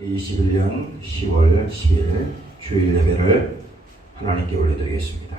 2021년 10월 10일 주일 예배를 하나님께 올려드리겠습니다.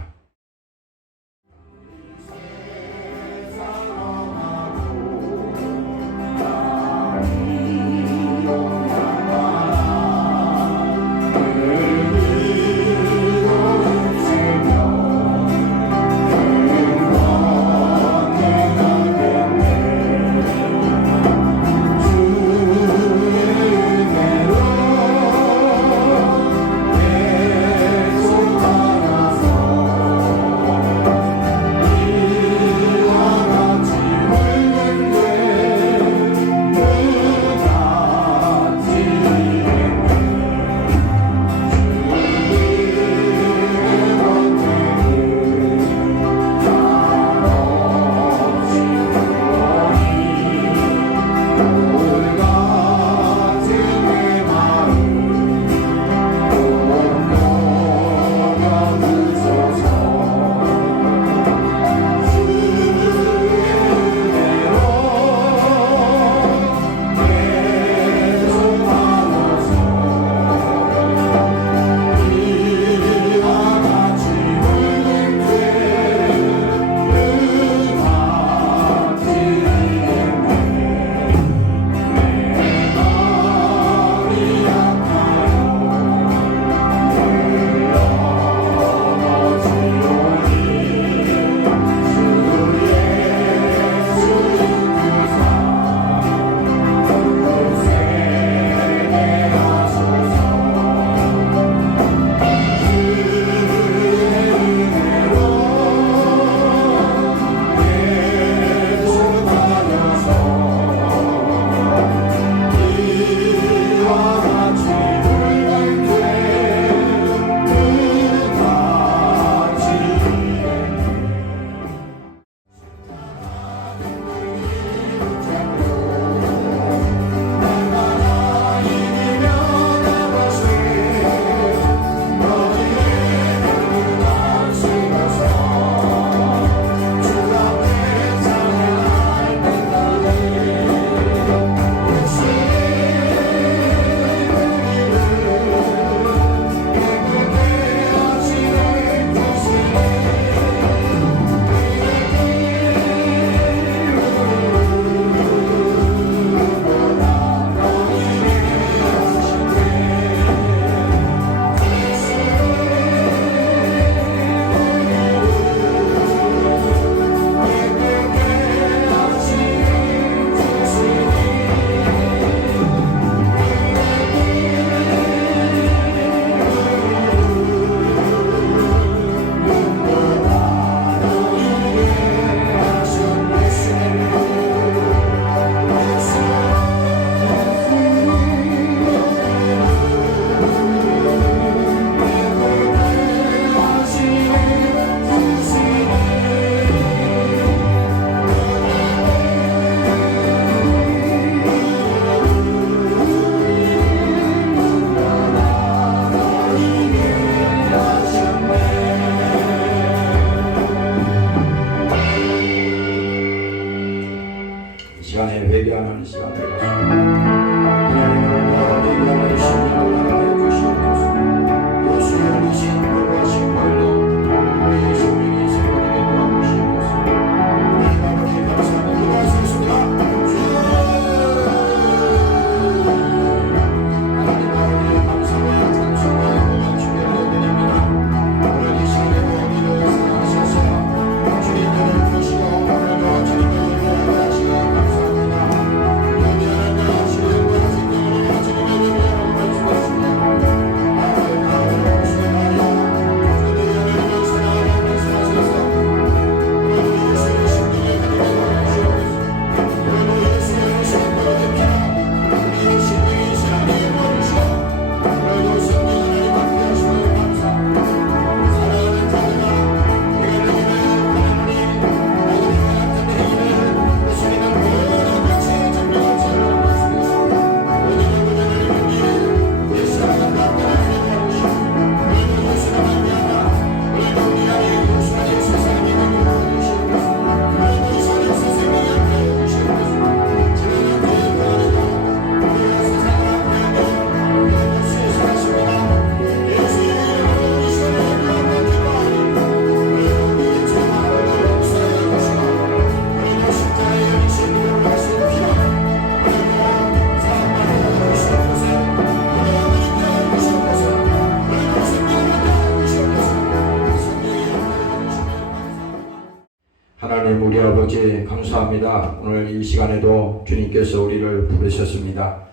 아버지 감사합니다. 오늘 이 시간에도 주님께서 우리를 부르셨습니다.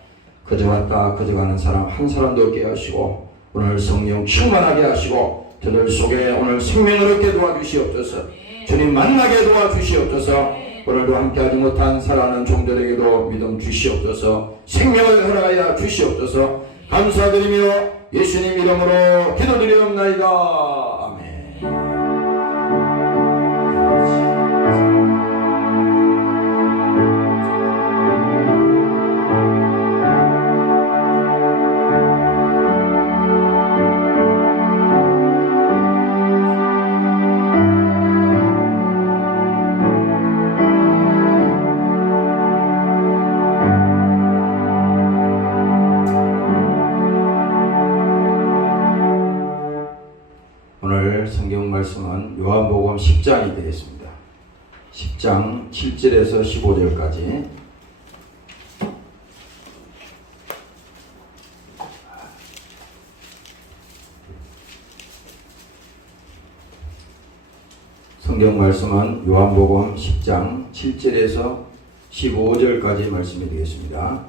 그저 왔다 그저 가는 사람 한 사람도 없게 하시고 오늘 성령 충만하게 하시고 저들 속에 오늘 생명을 얻게 도와주시옵소서. 주님 만나게 도와주시옵소서. 오늘도 함께하지 못한 사랑하는 종들에게도 믿음 주시옵소서. 생명을 허락하여 주시옵소서. 감사드리며 예수님 이름으로 기도드리옵나이다. 아멘. 오늘 성경 말씀은 요한복음 10장이 되겠습니다. 10장 7절에서 15절까지. 성경 말씀은 요한복음 10장 7절에서 15절까지 말씀이 되겠습니다.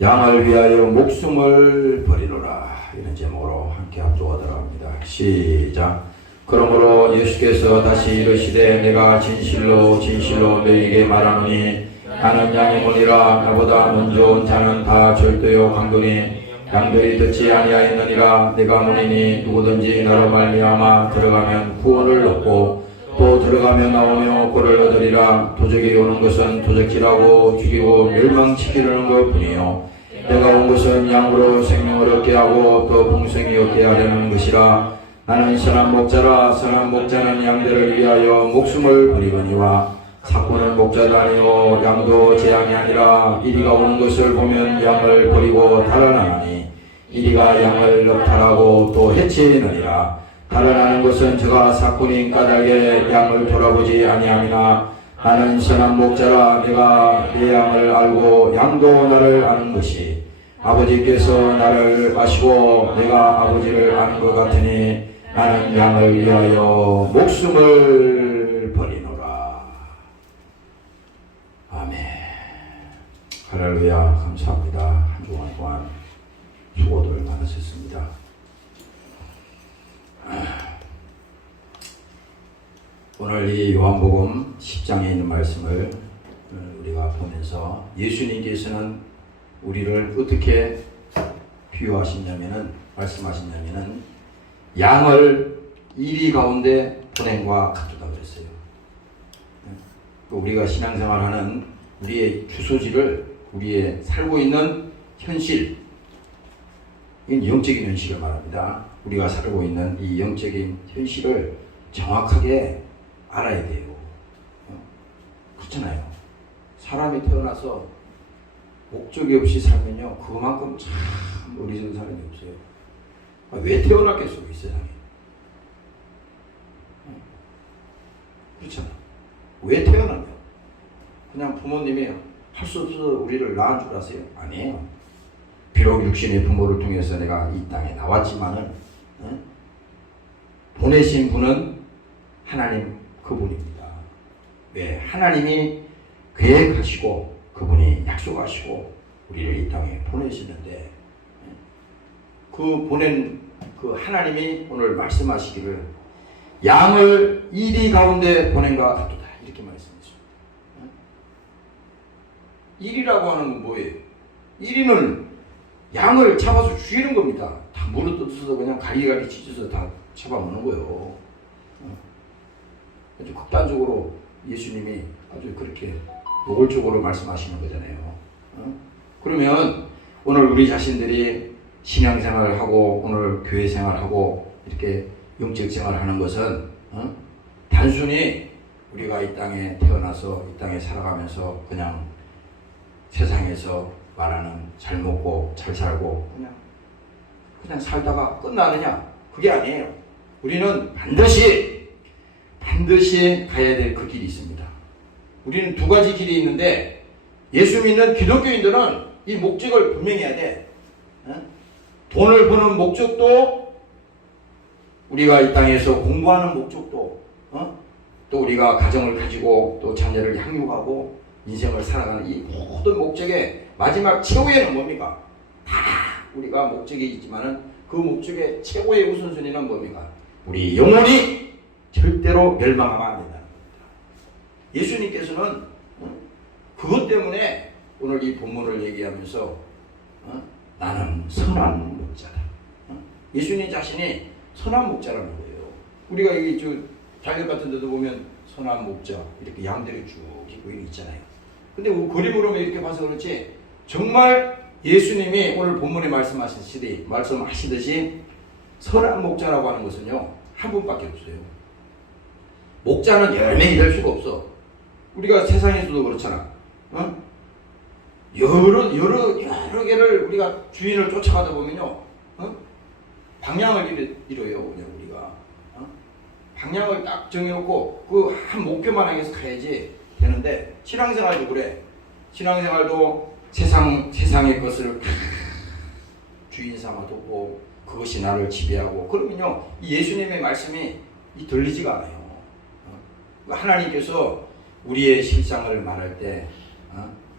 양을 위하여 목숨을 버리노라, 이런 제목으로 함께 합독하도록 합니다. 시작. 그러므로 예수께서 다시 이르시되 내가 진실로 진실로 너희에게 말하노니 나는 양의 문이라. 나보다 먼저 온 자는 다 절도요 강도니 양들이 듣지 아니하였느니라. 내가 문이니 누구든지 나로 말미암아 들어가면 구원을 얻고 또 들어가며 나오며 꼴을 얻으리라. 도적이 오는 것은 도적질하고 죽이고 멸망시키려는 것뿐이요 내가 온 것은 양으로 생명을 얻게 하고 또 풍성히 얻게 하려는 것이라. 나는 선한 목자라. 선한 목자는 양들을 위하여 목숨을 버리거니와 사꾼은 목자도 아니요 양도 재앙이 아니라. 이리가 오는 것을 보면 양을 버리고 달아나니 이리가 양을 넉탈하고 또 해치느니라. 달아나는 것은 저가 사꾼인 까닭에 양을 돌아보지 아니함이나 나는 선한 목자라. 내가 내 양을 알고 양도 나를 아는 것이 아버지께서 나를 아시고 내가 아버지를 아는 것 같으니 나는 양을 위하여 목숨을 버리노라. 아멘. 할렐루야. 감사합니다. 한 주간 동안 수고들 많으셨습니다. 오늘 이 요한복음 10장에 있는 말씀을 우리가 보면서 예수님께서는 우리를 어떻게 말씀하시냐면은 양을 이리 가운데 보냄과 같다 그랬어요. 우리가 신앙생활하는 우리의 주소지를, 우리의 살고 있는 현실, 이 영적인 현실을 말합니다. 우리가 살고 있는 이 영적인 현실을 정확하게 알아야 돼요. 그렇잖아요. 사람이 태어나서 목적이 없이 살면요, 그만큼 참 어리석은 사람이 없어요. 왜 태어났겠어, 이 세상에? 그렇잖아. 왜 태어났냐? 그냥 부모님이 할 수 없어서 우리를 낳은 줄 아세요? 아니에요. 비록 육신의 부모를 통해서 내가 이 땅에 나왔지만은 보내신 분은 하나님 그분입니다. 왜? 하나님이 계획하시고 그분이 약속하시고 우리를 이 땅에 보내시는데 그 보낸 그 하나님이 오늘 말씀하시기를 양을 이리 가운데 보낸과 같도다, 이렇게 말씀하셨습니다. 이리라고 하는 건 뭐예요? 이리는 양을 잡아서 죽이는 겁니다. 다 무릎 뜯어서 그냥 가리가리 찢어서 다 잡아먹는 거예요. 아주 극단적으로 예수님이 아주 그렇게 노골적으로 말씀하시는 거잖아요. 그러면 오늘 우리 자신들이 신앙생활을 하고 오늘 교회 생활하고 이렇게 영적 생활을 하는 것은 단순히 우리가 이 땅에 태어나서 이 땅에 살아가면서 그냥 세상에서 말하는 잘 먹고 잘 살고 그냥 살다가 끝나느냐? 그게 아니에요. 우리는 반드시 가야 될 그 길이 있습니다. 우리는 두 가지 길이 있는데 예수 믿는 기독교인들은 이 목적을 분명히 해야 돼. 돈을 버는 목적도 우리가 이 땅에서 공부하는 목적도 또 우리가 가정을 가지고 또 자녀를 양육하고 인생을 살아가는 이 모든 목적의 마지막 최후에는 뭡니까? 다 우리가 목적이 있지만은 그 목적의 최고의 우선순위는 뭡니까? 우리 영혼이 절대로 멸망하면 안 된다는 겁니다. 예수님께서는 그것 때문에 오늘 이 본문을 얘기하면서 나는 선한 목자다. 예수님 자신이 선한 목자라는 거예요. 우리가 이 자격 같은 데도 보면 선한 목자 이렇게 양들이 쭉 있고 있잖아요. 근데 그림으로 이렇게 봐서 그렇지 정말 예수님이 오늘 본문에 말씀하시듯이 선한 목자라고 하는 것은요 한 분밖에 없어요. 목자는 여러 명이 될 수가 없어. 우리가 세상에서도 그렇잖아. 여러 개를 우리가 주인을 쫓아가다 보면요, 방향을 잃어요. 그냥 우리가 방향을 딱 정해놓고 그 한 목표만 향해서 가야지 되는데 신앙생활도 그래. 신앙생활도 세상의 것을 주인 삼아 두고 그것이 나를 지배하고 그러면요 이 예수님의 말씀이 들리지가 않아요. 하나님께서 우리의 실상을 말할 때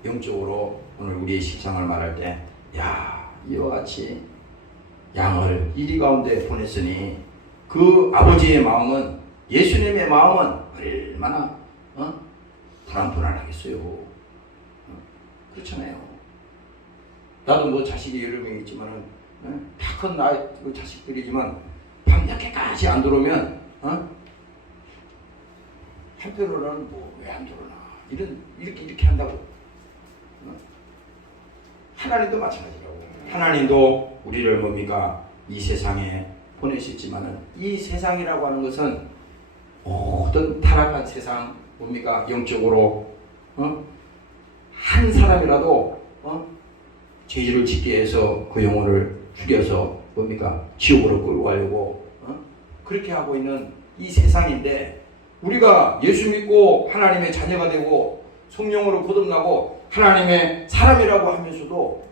영적으로 오늘 우리의 실상을 말할 때 이와 같이 양을 이리 가운데 보냈으니 그 아버지의 마음은 예수님의 마음은 얼마나 불안하겠어요. 그렇잖아요. 나도 뭐 자식이 여러 명 있지만은 다 큰 나이 자식들이지만 밤늦게까지 안 들어오면 한편으로는 뭐 왜 안 들어오나 이렇게 한다고. 하나님도 마찬가지라고. 하나님도 우리를 뭡니까 이 세상에 보내셨지만은 이 세상이라고 하는 것은 모든 타락한 세상 뭡니까 영적으로 한 사람이라도 죄를 짓게 해서 그 영혼을 죽여서 뭡니까 지옥으로 끌고 가려고 그렇게 하고 있는 이 세상인데 우리가 예수 믿고 하나님의 자녀가 되고 성령으로 거듭나고 하나님의 사람이라고 하면서도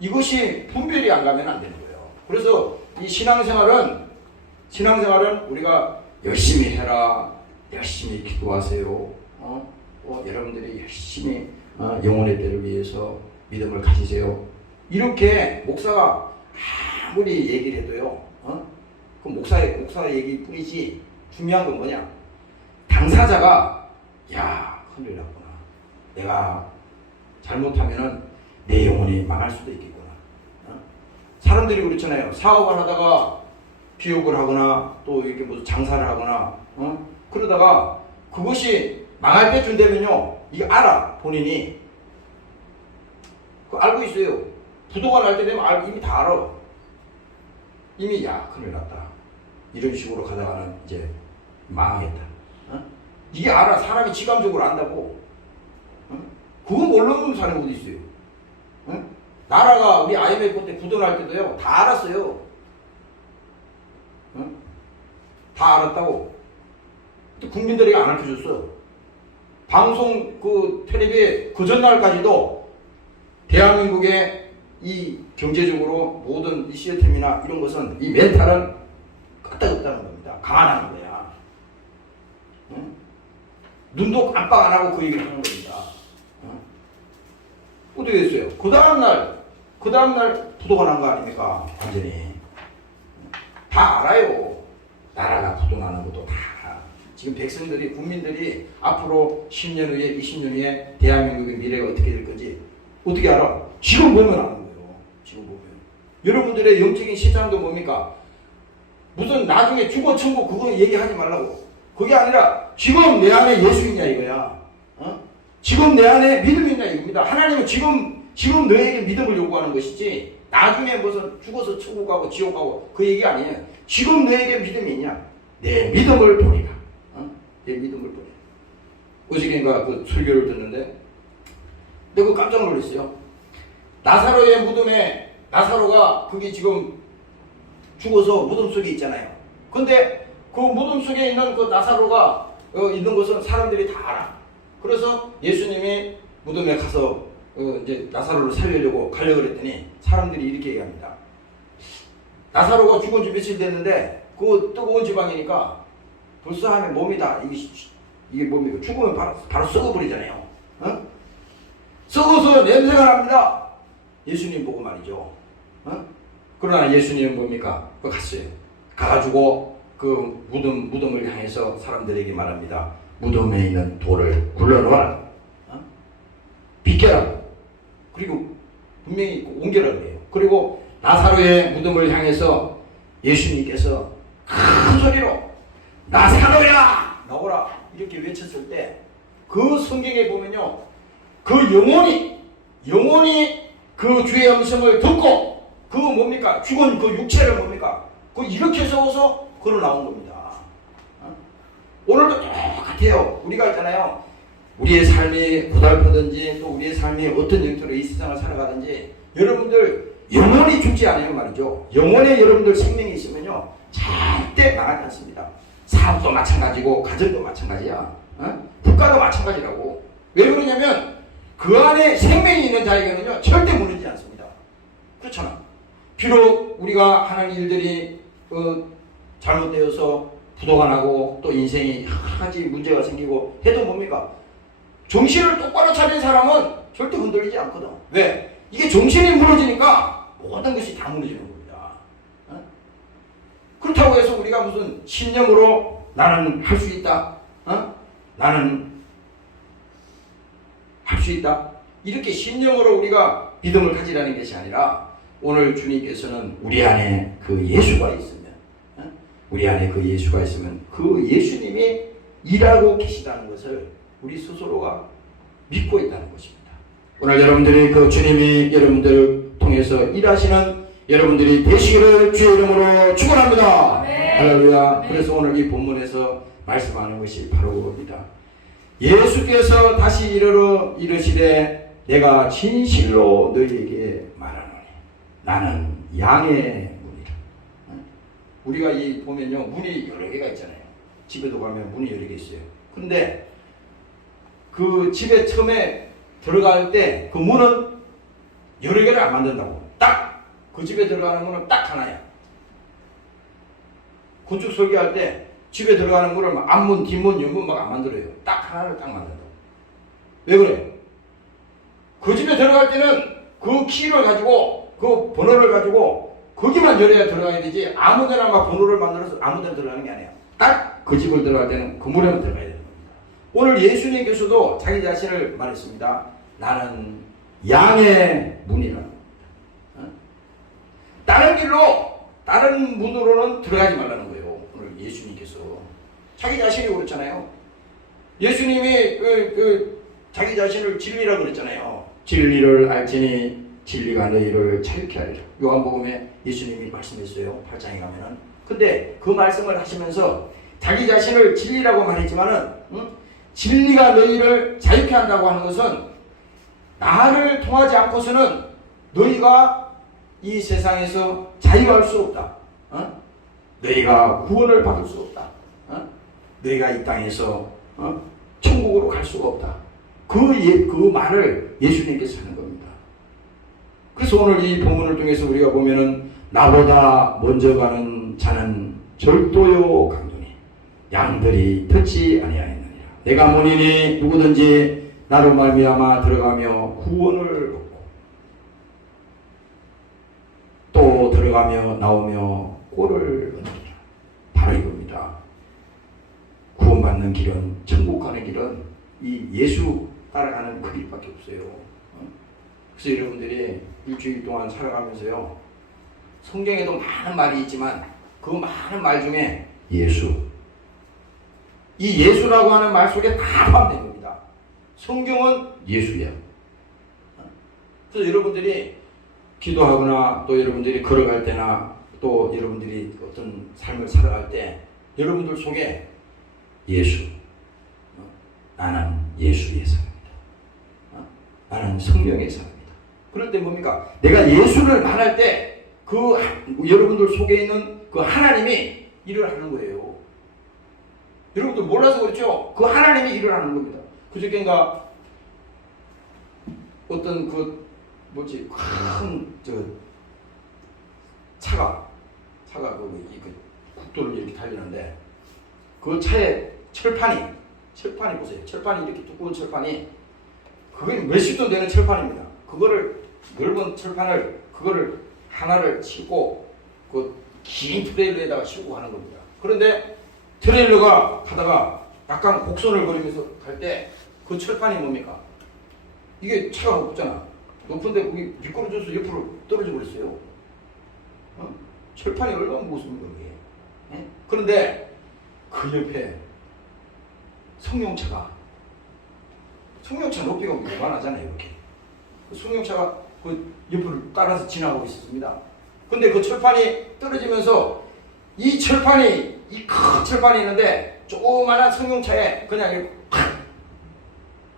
이것이 분별이 안 가면 안 되는 거예요. 그래서 이 신앙생활은 우리가 열심히 해라, 열심히 기도하세요. 여러분들이 열심히 영혼의 때를 위해서 믿음을 가지세요. 이렇게 목사가 아무리 얘기를 해도요. 그 목사 얘기 뿐이지 중요한 건 뭐냐? 당사자가 큰일 났구나. 내가 잘못하면은 내 영혼이 망할 수도 있겠구나. 사람들이 그렇잖아요. 사업을 하다가 비옥을 하거나 또 이렇게 무슨 장사를 하거나 그러다가 그것이 망할 때쯤 되면요. 이거 알아. 본인이. 그거 알고 있어요. 부도가 날 때 되면 이미 다 알아. 이미 큰일 났다. 이런 식으로 가다가는 이제 망하겠다. 이게 알아. 사람이 직감적으로 안다고. 그거 모르는 사람이 어디 있어요. 나라가 우리 IMF 때 부도 날 때도요. 다 알았어요. 다 알았다고. 국민들에게 안 알려줬어. 방송 텔레비에 그 전날까지도 대한민국의 이 경제적으로 모든 이 시스템이나 이런 것은 이 멘탈은 끄떡없다는 겁니다. 강하다는 거야. 눈도 깜빡 안 하고 그 얘기를 하는 겁니다. 어떻게 됐어요? 그 다음날 부도가 난 거 아닙니까? 완전히. 다 알아요. 나라가 부도나는 것도 다. 지금 백성들이, 국민들이 앞으로 10년 후에, 20년 후에 대한민국의 미래가 어떻게 될 건지 어떻게 알아? 지금 보면 아는 거예요. 지금 보면. 여러분들의 영적인 시장도 뭡니까? 무슨 나중에 죽어 천국 그거 얘기하지 말라고. 그게 아니라 지금 내 안에 예수 있냐 이거야. 지금 내 안에 믿음이 있냐 이겁니다. 하나님은 지금 너에게 믿음을 요구하는 것이지 나중에 무슨 죽어서 천국 가고 지옥 가고 그 얘기 아니에요. 지금 너에게 믿음이 있냐? 내 믿음을 보리라. 내 믿음을 보리라. 어저께인가 그 설교를 듣는데 내가 깜짝 놀랐어요. 나사로의 무덤에 나사로가 그게 지금 죽어서 무덤 속에 있잖아요. 근데 그 무덤 속에 있는 그 나사로가 있는 것은 사람들이 다 알아. 그래서 예수님이 무덤에 가서 이제 나사로를 살리려고 가려고 그랬더니 사람들이 이렇게 얘기합니다. 나사로가 죽은 지 며칠 됐는데 그 뜨거운 지방이니까 벌써 하면 몸이 다 이게 뭡니까? 죽으면 바로 썩어버리잖아요. 어? 썩어서 냄새가 납니다. 예수님 보고 말이죠. 어? 그러나 예수님은 뭡니까? 갔어요. 가가지고 그 무덤을 향해서 사람들에게 말합니다. 무덤에 있는 돌을 굴러놓아라. 어? 비켜라. 그리고 분명히 옮겨라 그래요. 그리고 나사로의 무덤을 향해서 예수님께서 큰 소리로 나사로야 나오라 이렇게 외쳤을 때 그 성경에 보면요, 그 영혼이 그 주의 음성을 듣고 그 뭡니까? 죽은 그 육체를 뭡니까? 그 이렇게 세워서 걸어 나온 겁니다. 오늘도 똑같아요. 우리가 있잖아요. 우리의 삶이 고달프든지 또 우리의 삶이 어떤 형태로 이 세상을 살아가든지 여러분들 영원히 죽지 않아요 말이죠. 영원에 여러분들 생명이 있으면요 절대 망하지 않습니다. 사업도 마찬가지고 가정도 마찬가지야. 국가도 마찬가지라고. 왜 그러냐면 그 안에 생명이 있는 자에게는요 절대 무너지지 않습니다. 그렇잖아. 비록 우리가 하는 일들이 잘못되어서 부도가 나고 또 인생이 여러 가지 문제가 생기고 해도 뭡니까? 정신을 똑바로 차린 사람은 절대 흔들리지 않거든. 왜? 이게 정신이 무너지니까 모든 것이 다 무너지는 겁니다. 그렇다고 해서 우리가 무슨 신념으로 나는 할 수 있다. 나는 할 수 있다. 이렇게 신념으로 우리가 믿음을 가지라는 것이 아니라 오늘 주님께서는 우리 안에 그 예수가 있으면 우리 안에 그 예수가 있으면 그 예수님이 일하고 계시다는 것을 우리 스스로가 믿고 있다는 것입니다. 오늘 여러분들이 그 주님이 여러분들을 통해서 일하시는 여러분들이 되시기를 주의 이름으로 축원합니다. 할렐루야. 그래서 오늘 이 본문에서 말씀하는 것이 바로 그겁니다. 예수께서 다시 이르시되 내가 진실로 너희에게 말하노니 나는 양의 문이라. 우리가 이 보면요 문이 여러 개가 있잖아요. 집에도 가면 문이 여러 개 있어요. 근데 그 집에 처음에 들어갈 때 그 문은 여러 개를 안 만든다고. 딱 그 집에 들어가는 문은 딱 하나야. 건축 설계할 때 집에 들어가는 문을 막 앞문, 뒷문, 옆문 막 안 만들어요. 딱 하나를 딱 만든다고. 왜 그래요? 그 집에 들어갈 때는 그 키를 가지고 그 번호를 가지고 거기만 열어야 들어가야 되지 아무 데나 막 번호를 만들어서 아무 데나 들어가는 게 아니야. 딱 그 집을 들어갈 때는 그 문에만 들어가야 되는 겁니다. 오늘 예수님께서도 자기 자신을 말했습니다. 나는 양의 문이라는 겁니다. 다른 길로 다른 문으로는 들어가지 말라는 거예요. 오늘 예수님께서 자기 자신이 그렇잖아요. 예수님이 자기 자신을 진리라고 그랬잖아요. 진리를 알지니 진리가 너희를 자유케 하리라. 요한복음에 예수님이 말씀했어요. 8장에 가면은. 근데 그 말씀을 하시면서 자기 자신을 진리라고 말했지만은 진리가 너희를 자유케 한다고 하는 것은 나를 통하지 않고서는 너희가 이 세상에서 자유할 수 없다. 너희가 구원을 받을 수 없다. 너희가 이 땅에서 천국으로 갈 수가 없다. 그 말을 예수님께서 하는 겁니다. 그래서 오늘 이 본문을 통해서 우리가 보면은 나보다 먼저 가는 자는 절도요 강도니 양들이 듣지 아니하였느니라. 내가 문이니 누구든지 나로 말미암아 들어가며 구원을 얻고 또 들어가며 나오며 꼴을 얻느니라. 바로 이겁니다. 구원받는 길은, 천국 가는 길은 이 예수 따라가는 그 길밖에 없어요. 그래서 여러분들이 일주일 동안 살아가면서요 성경에도 많은 말이 있지만 그 많은 말 중에 예수, 이 예수라고 하는 말 속에 다 포함된 겁니다. 성경은 예수야. 그래서 여러분들이 기도하거나 또 여러분들이 걸어갈 때나 또 여러분들이 어떤 삶을 살아갈 때 여러분들 속에 예수, 나는 예수의 사람이다. 나는 성령의 사람이다. 그럴 때 뭡니까? 내가 예수를 말할 때 그 여러분들 속에 있는 그 하나님이 일을 하는 거예요. 여러분들 몰라서 그렇죠? 그 하나님이 일을 하는 겁니다. 그저께인가 어떤 큰 차가 국도를 이렇게 달리는데 그 차에 철판이 철판이 보세요. 철판이 이렇게 두꺼운 철판이 그게 몇십 톤 되는 철판입니다. 그거를 넓은 철판을 그거를 하나를 싣고 그 긴 트레일러에다가 싣고 가는 겁니다. 그런데 트레일러가 가다가 약간 곡선을 그리면서 갈 때 그 철판이 뭡니까? 이게 차가 높잖아. 높은데 거기 미끄러져서 옆으로 떨어져 버렸어요. 철판이 얼마나 무섭습니까 그게? 예? 그런데 그 옆에 승용차 높이가 요만하잖아요 이렇게. 그 승용차가 그 옆을 따라서 지나가고 있었습니다. 근데 그 철판이 떨어지면서 이 철판이 이 큰 철판이 있는데 조그만한 승용차에 그냥 이렇게 팍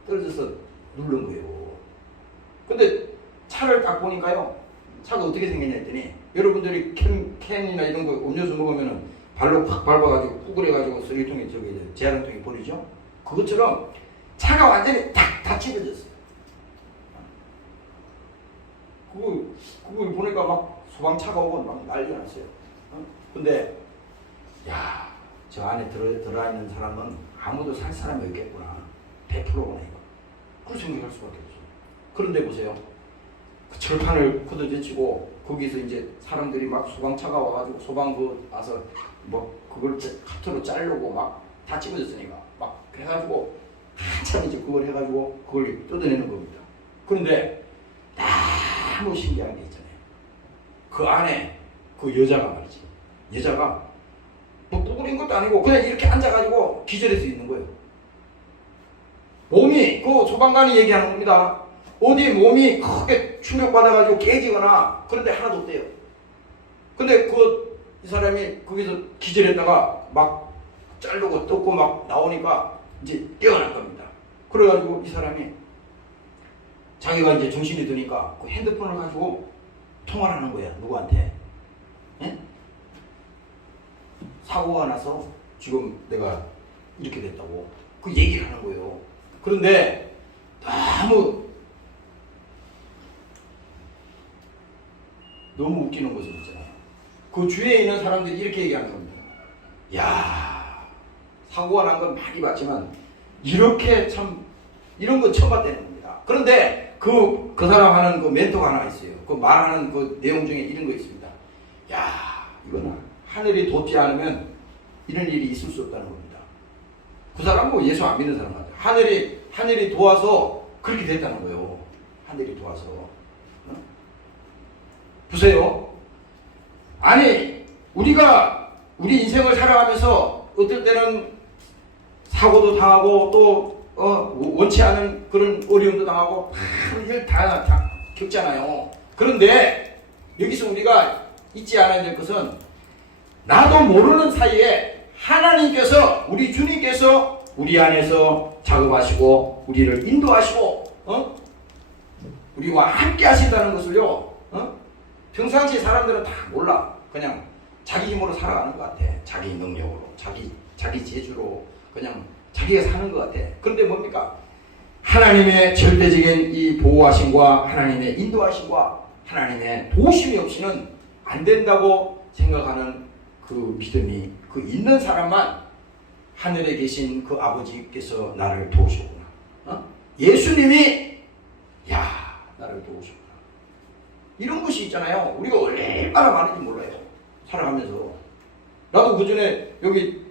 떨어져서 누른 거예요. 근데 차를 딱 보니까요, 차가 어떻게 생겼냐 했더니, 여러분들이 캔이나 이런 거 음료수 먹으면은 발로 팍 밟아가지고 구부려가지고 쓰레기통에 저기 재활용통에 버리죠. 그것처럼 차가 완전히 탁 다 찢어졌어요. 그거 보니까 막 소방차가 오고 막 난리 났어요. 근데 야, 저 안에 들어있는 사람은 아무도 살 사람이 없겠구나. 100%구나 이거. 그렇게 생각할 수밖에 없어요. 그런데 보세요. 그 철판을 걷어제치고 거기서 이제 사람들이 막 소방차가 와가지고 소방부 와서 뭐 그걸 카트로 자르고 막 다 찝어졌으니까 막 해가지고 한참 이제 그걸 해가지고 그걸 뜯어내는 겁니다. 그런데 너무 신기한 게 있잖아요. 그 안에 그 여자가 말이지. 여자가 뭐 구부린 것도 아니고 그냥 이렇게 앉아가지고 기절해서 있는 거예요. 몸이 그 소방관이 얘기하는 겁니다. 어디 몸이 크게 충격받아가지고 깨지거나 그런데 하나도 없대요. 근데 이 사람이 거기서 기절했다가 막 자르고 뜯고 막 나오니까 이제 깨어난 겁니다. 그래가지고 이 사람이 자기가 이제 정신이 드니까 그 핸드폰을 가지고 통화를 하는 거야. 누구한테? 예? 사고가 나서 지금 내가 이렇게 됐다고 그 얘기를 하는 거예요. 그런데 너무 웃기는 것은 있잖아요. 그 주위에 있는 사람들이 이렇게 얘기하는 겁니다. 야, 사고가 난 건 많이 봤지만 이렇게 참 이런 거 처음 봤다는 겁니다. 그런데 그 사람 하는 그 멘토가 하나 있어요. 그 말하는 그 내용 중에 이런 거 있습니다. 야, 이거는 하늘이 돕지 않으면 이런 일이 있을 수 없다는 겁니다. 그 사람은 뭐 예수 안 믿는 사람 같아요. 하늘이 도와서 그렇게 됐다는 거예요. 하늘이 도와서. 보세요. 아니, 우리 인생을 살아가면서 어떨 때는 사고도 당하고 또 원치 않은 그런 어려움도 당하고 일 다 겪잖아요. 그런데 여기서 우리가 잊지 않아야 될 것은 나도 모르는 사이에 하나님께서 우리 주님께서 우리 안에서 작업하시고 우리를 인도하시고 우리와 함께 하신다는 것을요. 평상시 사람들은 다 몰라. 그냥 자기 힘으로 살아가는 것 같아. 자기 능력으로, 자기 재주로 그냥 자기가 사는 것 같아. 그런데 뭡니까? 하나님의 절대적인 이 보호하심과 하나님의 인도하심과 하나님의 도우심이 없이는 안 된다고 생각하는 그 믿음이 그 있는 사람만 하늘에 계신 그 아버지께서 나를 도우셨구나. 예수님이 나를 도우셨구나. 이런 것이 있잖아요. 우리가 얼마나 많은지 몰라요. 살아가면서. 나도 그전에 여기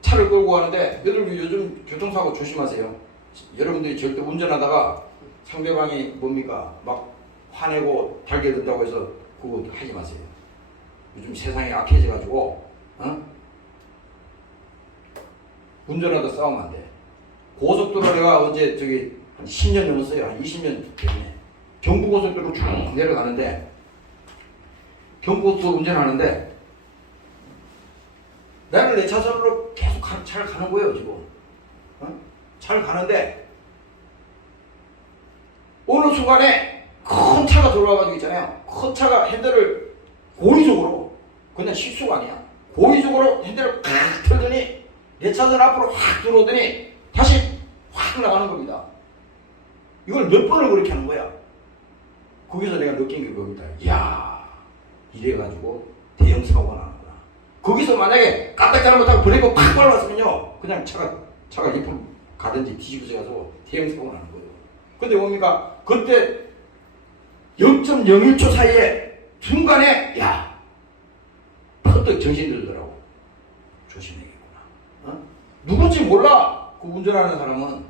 차를 끌고 가는데 여러분 요즘 교통사고 조심하세요. 여러분들이 절대 운전하다가 상대방이 뭡니까? 막 화내고 달겨든다고 해서 그거 하지 마세요. 요즘 세상이 악해져가지고 운전하다 싸우면 안 돼. 고속도로 내가 언제 저기 한 10년 넘었어요. 한 20년 됐네. 경부고속도로 쭉 내려가는데 경부고속도로 운전하는데 나는 내 차선으로 계속 잘 가는 거예요 지금. 잘 가는데 어느 순간에 큰 차가 들어와가지고 있잖아요. 큰 차가 핸들을 고의적으로, 그냥 실수가 아니야, 고의적으로 핸들을 팍 틀더니 내 차선 앞으로 확 들어오더니 다시 확 나가는 겁니다. 이걸 몇 번을 그렇게 하는 거야. 거기서 내가 느낀 게 겁니다. 이야, 이래가지고 대형 사고가 나는구나. 거기서 만약에 까딱 잘못하고 브레이크 팍 밟았으면요 그냥 차가 차가 옆으로 가든지 뒤집어져 가지고 대형 사고가 나는 거예요. 근데 뭡니까? 그때 0.01초 사이에 중간에 야 퍼뜩 정신 들더라고. 조심해야겠구나. 어? 누군지 몰라. 그 운전하는 사람은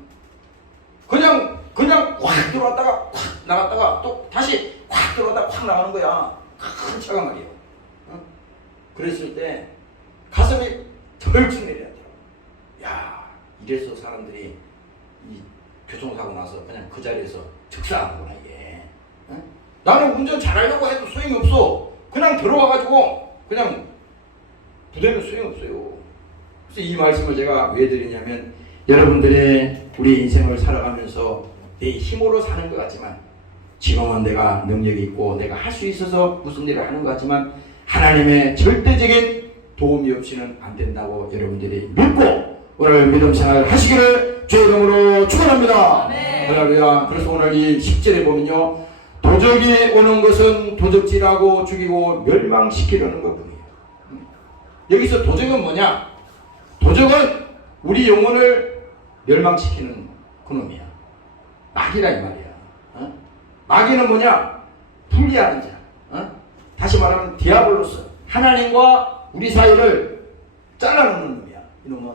그냥 확 들어왔다가 확 나갔다가 또 다시 확 들어왔다가 확 나가는 거야. 큰 차가 말이에요. 어? 그랬을 때 가슴이 덜쭉 내려가더라고. 야, 이래서 사람들이 이 교통사고 나서 그냥 그 자리에서 즉사하는구나 이게. 어? 나는 운전 잘하려고 해도 소용이 없어. 그냥 들어와가지고 그냥 부대면 소용이 없어요. 그래서 이 말씀을 제가 왜 드리냐면 여러분들의 우리 인생을 살아가면서 내 힘으로 사는 것 같지만 지금은 내가 능력이 있고 내가 할 수 있어서 무슨 일을 하는 것 같지만 하나님의 절대적인 도움이 없이는 안 된다고 여러분들이 믿고 오늘 믿음 생활 하시기를 주의 이름으로 축원합니다. 할렐루야. 그래서 오늘 이 10절에 보면요, 도적이 오는 것은 도적질하고 죽이고 멸망시키려는 것뿐이에요. 여기서 도적은 뭐냐? 도적은 우리 영혼을 멸망시키는 그놈이야. 마귀라 이 말이야. 어? 마귀는 뭐냐? 분리하는 자. 어? 다시 말하면 디아블로스. 하나님과 우리 사이를 잘라놓는 놈이야. 이놈은.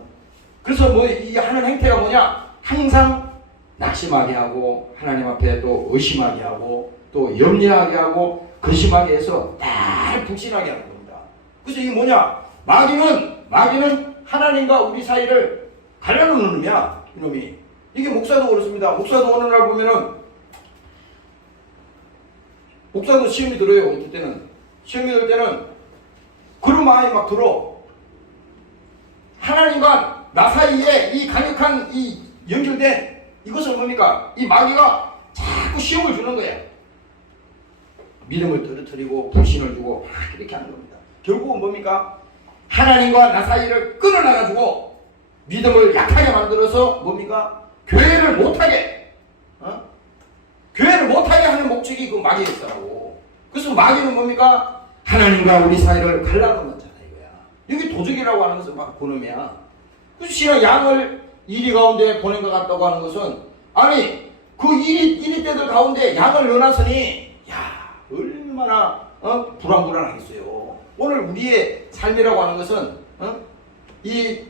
그래서 뭐 이 하는 행태가 뭐냐? 항상 낙심하게 하고 하나님 앞에 또 의심하게 하고 또 염려하게 하고 근심하게 해서 날 불신하게 하는 겁니다. 그래서 이게 뭐냐? 마귀는 하나님과 우리 사이를 가려놓는 놈이야. 이놈이. 이게 목사도 그렇습니다. 목사도 어느 날 보면은 목사도 시험이 들어요. 어떨 때는 시험이 들 때는 그런 마음이 막 들어. 하나님과 나 사이에 이 강력한 이 연결된 이것은 뭡니까? 이 마귀가 자꾸 시험을 주는 거야. 믿음을 떨어뜨리고 불신을 주고 막 이렇게 하는 겁니다. 결국은 뭡니까? 하나님과 나 사이를 끊어놔가지고 믿음을 약하게 만들어서 뭡니까? 교회를 못하게, 교회를 못하게 하는 목적이 그 마귀였다고. 그래서 마귀는 뭡니까? 하나님과 우리 사이를 갈라놓는 자다 이거야. 여기 도적이라고 하는 것은 막 그놈이야. 그래서 신앙 양을 이리 가운데 보낸 것 같다고 하는 것은 아니 그 이리 때들 가운데 양을 넣어놨으니 야 얼마나 불안불안하겠어요. 오늘 우리의 삶이라고 하는 것은 이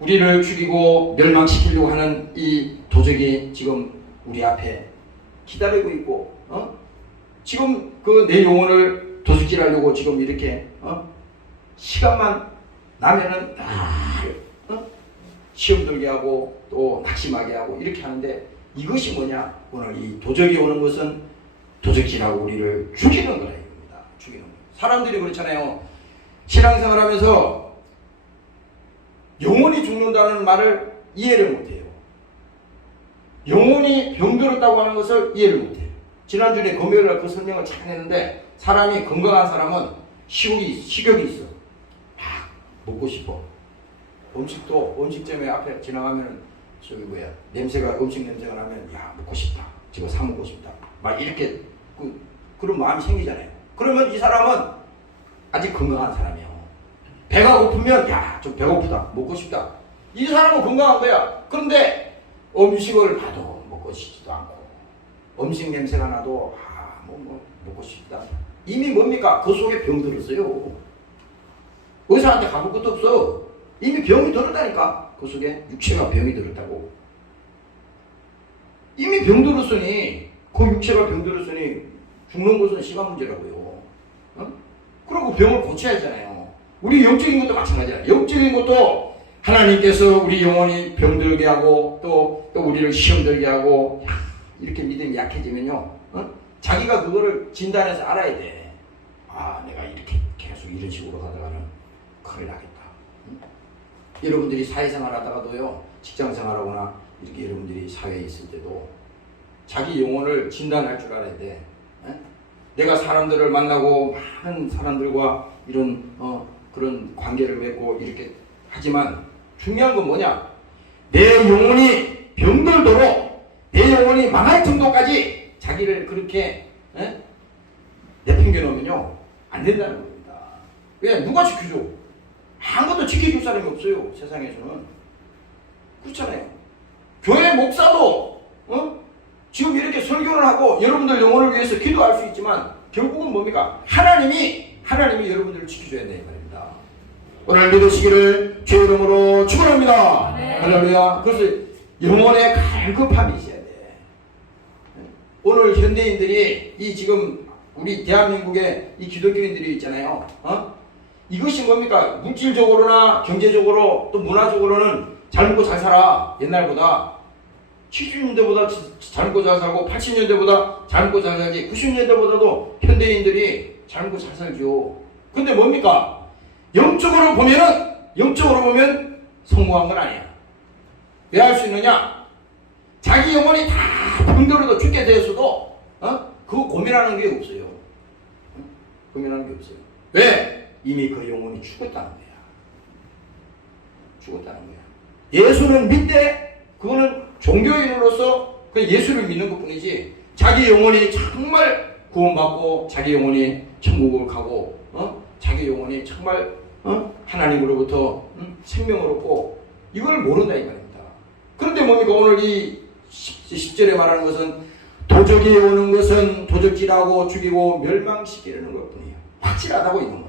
우리를 죽이고 멸망시키려고 하는 이 도적이 지금 우리 앞에 기다리고 있고 지금 그 내 영혼을 도둑질하려고 지금 이렇게 시간만 나면은 시험 들게 하고 또 낙심하게 하고 이렇게 하는데 이것이 뭐냐? 오늘 이 도적이 오는 것은 도적질하고 우리를 죽이는 거라 이겁니다. 죽이는 거. 사람들이 그렇잖아요. 신앙생활하면서 영혼이 죽는다는 말을 이해를 못해요. 영혼이 병들었다고 하는 것을 이해를 못해요. 지난주에 금요일날 그 설명을 잘 했는데 사람이 건강한 사람은 식욕이 있어. 막 먹고 싶어. 음식도 음식점에 앞에 지나가면은 저기 뭐야 음식 냄새가 나면 야 먹고 싶다. 지금 사 먹고 싶다. 막 이렇게 그런 마음이 생기잖아요. 그러면 이 사람은 아직 건강한 사람이에요. 배가 고프면 야 좀 배고프다. 먹고 싶다. 이 사람은 건강한 거야. 그런데 음식을 봐도 먹고 싶지도 않고 음식 냄새가 나도 뭐 먹고 싶다. 이미 뭡니까? 그 속에 병 들었어요. 의사한테 가볼 것도 없어. 이미 병이 들었다니까. 그 속에 육체가 병이 들었다고. 이미 병 들었으니 그 육체가 병 들었으니 죽는 것은 시간 문제라고요. 그리고 병을 고쳐야 하잖아요. 우리 영적인 것도 마찬가지야. 영적인 것도 하나님께서 우리 영혼이 병들게 하고 또 우리를 시험 들게 하고 이렇게 믿음이 약해지면요. 자기가 그거를 진단해서 알아야 돼. 내가 이렇게 계속 이런 식으로 가다가는 큰일 나겠다. 여러분들이 사회생활 하다가도요. 직장생활하거나 이렇게 여러분들이 사회에 있을 때도 자기 영혼을 진단할 줄 알아야 돼. 내가 사람들을 만나고 많은 사람들과 이런 그런 관계를 맺고 이렇게 하지만 중요한 건 뭐냐? 내 영혼이 병들도록 내 영혼이 망할 정도까지 자기를 그렇게 내팽겨 놓으면요 안 된다는 겁니다. 왜? 누가 지켜줘? 아무것도 지켜줄 사람이 없어요. 세상에서는. 그렇잖아요. 교회 목사도 지금 이렇게 설교를 하고 여러분들 영혼을 위해서 기도할 수 있지만 결국은 뭡니까? 하나님이 여러분들을 지켜줘야 된다는 말입니다. 오늘 믿으시기를 주의 이름으로 축원합니다. 할렐루야. 그래서 영혼의 갈급함이 있어야 돼. 오늘 현대인들이 이 지금 우리 대한민국의 이 기독교인들이 있잖아요. 이것이 뭡니까? 물질적으로나 경제적으로 또 문화적으로는 잘 먹고 잘 살아. 옛날보다 70년대보다 잘 먹고 잘 살고 80년대보다 잘 먹고 잘 살지 90년대보다도 현대인들이 잘 먹고 잘 살죠. 근데 뭡니까? 영적으로 보면 성공한 건 아니야. 왜 할 수 있느냐? 자기 영혼이 다 병들어도 죽게 되었어도 그거 고민하는 게 없어요. 고민하는 게 없어요. 왜? 이미 그 영혼이 죽었다는 거야. 죽었다는 거야. 예수는 믿되 그거는 종교인으로서 그 예수를 믿는 것뿐이지 자기 영혼이 정말 구원받고 자기 영혼이 천국을 가고 자기 영혼이 정말 하나님으로부터 생명을 얻고 이걸 모른다 이 말입니다. 그런데 뭡니까? 오늘 이 10절에 말하는 것은 도적이 오는 것은 도적질하고 죽이고 멸망시키려는 것뿐이에요. 확실하다고 있는 건.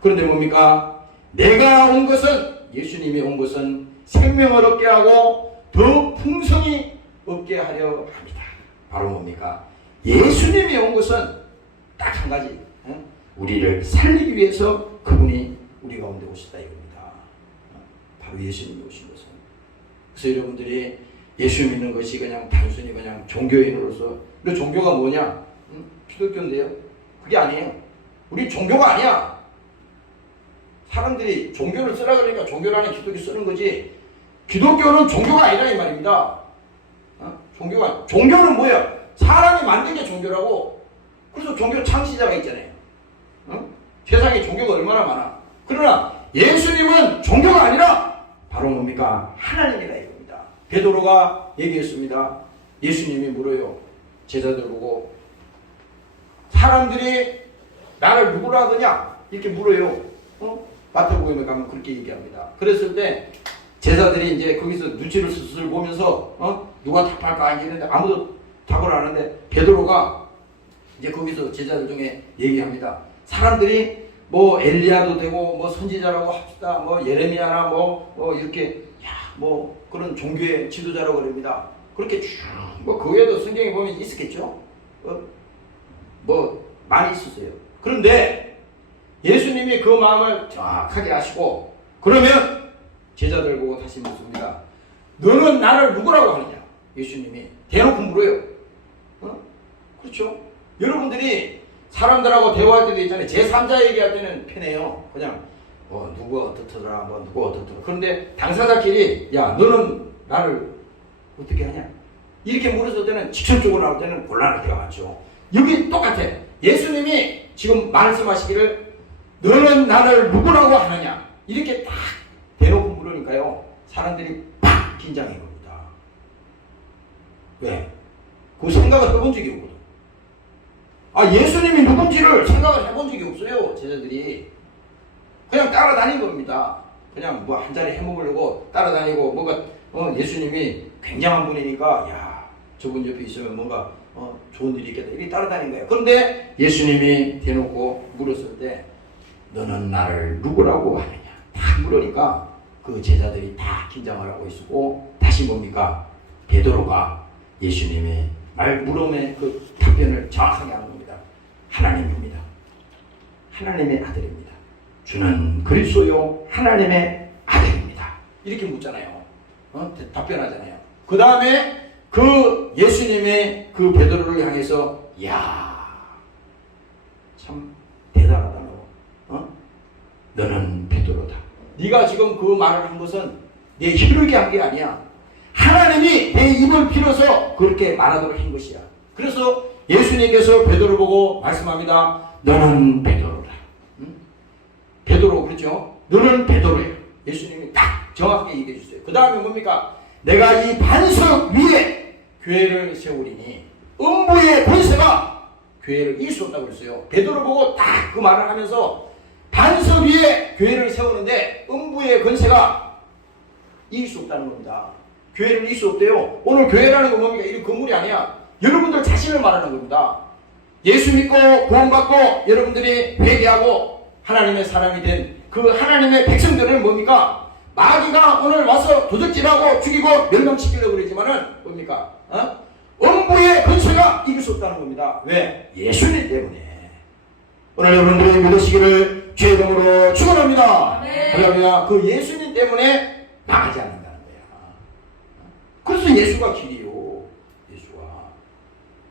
그런데 뭡니까? 내가 온 것은 예수님이 온 것은 생명을 얻게 하고 더 풍성히 얻게 하려 합니다. 바로 뭡니까? 예수님이 온 것은 딱 한 가지. 우리를 살리기 위해서 그분이 우리 가운데 오셨다 이겁니다. 바로 예수님이 오신 것은. 그래서 여러분들이 예수 믿는 것이 그냥 단순히 그냥 종교인으로서 우리 종교가 뭐냐? 기독교인데요. 그게 아니에요. 우리 종교가 아니야. 사람들이 종교를 쓰라 그러니까 종교라는 기독교 쓰는 거지 기독교는 종교가 아니라 이 말입니다. 종교는 뭐야? 사람이 만든 게 종교라고. 그래서 종교 창시자가 있잖아요. 세상에 종교가 얼마나 많아. 그러나 예수님은 종교가 아니라 바로 뭡니까? 하나님이라 이겁니다. 베드로가 얘기했습니다. 예수님이 물어요. 제자들 보고 사람들이 나를 누구로 하느냐? 이렇게 물어요. 마태복음에 가면 그렇게 얘기합니다. 그랬을 때 제자들이 이제 거기서 눈치를 슬슬 보면서 누가 답할까 하는데 아무도 답을 안 하는데 베드로가 이제 거기서 제자들 중에 얘기합니다. 사람들이 뭐 엘리야도 되고 뭐 선지자라고 합시다. 뭐 예레미야나 뭐 이렇게 뭐 그런 종교의 지도자라고 그럽니다. 그렇게 쭉 뭐 그 외에도 성경에 보면 있었겠죠. 뭐 많이 있었어요. 그런데 예수님이 그 마음을 정확하게 아시고 그러면 제자들 보고 다시 묻습니다. 너는 나를 누구라고 하느냐? 예수님이 대놓고 물어요. 그렇죠? 여러분들이 사람들하고 대화할 때도 있잖아요. 제3자 얘기할 때는 편해요. 그냥 누구가 어떻더라 뭐 누구가 어떻더라. 그런데 당사자끼리 야 너는 나를 어떻게 하냐? 이렇게 물었을 때는 직접적으로 나올 때는 곤란할 때가 많죠. 여기 똑같아. 예수님이 지금 말씀하시기를 너는 나를 누구라고 하느냐? 이렇게 딱 대놓고 물으니까요. 사람들이 팍 긴장해 겁니다. 왜? 그 생각을 해본 적이 없거든. 예수님이 누군지를 생각을 해본 적이 없어요. 제자들이. 그냥 따라다닌 겁니다. 그냥 뭐 한 자리 해먹으려고 따라다니고 뭔가 예수님이 굉장한 분이니까 야 저분 옆에 있으면 뭔가 좋은 일이 있겠다. 이렇게 따라다닌 거예요. 그런데 예수님이 대놓고 물었을 때 너는 나를 누구라고 하느냐? 딱 물으니까 그 제자들이 다 긴장을 하고 있었고 다시 뭡니까? 베드로가 예수님의 물음의 그 답변을 정확하게 한 겁니다. 하나님입니다. 하나님의 아들입니다. 주는 그리스도요 하나님의 아들입니다. 이렇게 묻잖아요. 답변하잖아요. 그 다음에 그 예수님의 그 베드로를 향해서 참 대단하다 너. 너는 베드로다. 네가 지금 그 말을 한 것은 내 혈육이 한 게 아니야. 하나님이 내 입을 빌어서 그렇게 말하도록 한 것이야. 그래서 예수님께서 베드로 보고 말씀합니다. 너는 베드로다. 베드로 그렇죠? 너는 베드로야. 예수님이 딱 정확하게 얘기해 주세요. 그 다음에 뭡니까? 내가 이 반석 위에 교회를 세우리니 음부의 권세가 교회를 이길 수 없다고 그랬어요. 베드로 보고 딱 그 말을 하면서 반석 위에 교회를 세우는데 음부의 권세가 이길 수 없다는 겁니다. 교회를 이길 수 없대요. 오늘 교회라는 건 뭡니까? 이 건물이 아니야. 여러분들 자신을 말하는 겁니다. 예수 믿고 구원받고 여러분들이 회개하고 하나님의 사람이 된 그 하나님의 백성들은 뭡니까? 마귀가 오늘 와서 도적질하고 죽이고 멸망시키려고 그러지만은 뭡니까? 음부의 근세가 이길 수 없다는 겁니다. 왜? 예수님 때문에. 오늘 여러분들이 믿으시기를 주의 이름으로 축원합니다. 할렐루야. 그 예수님 때문에 나가지 않는다는 거야. 그래서 예수가 길이요. 예수가.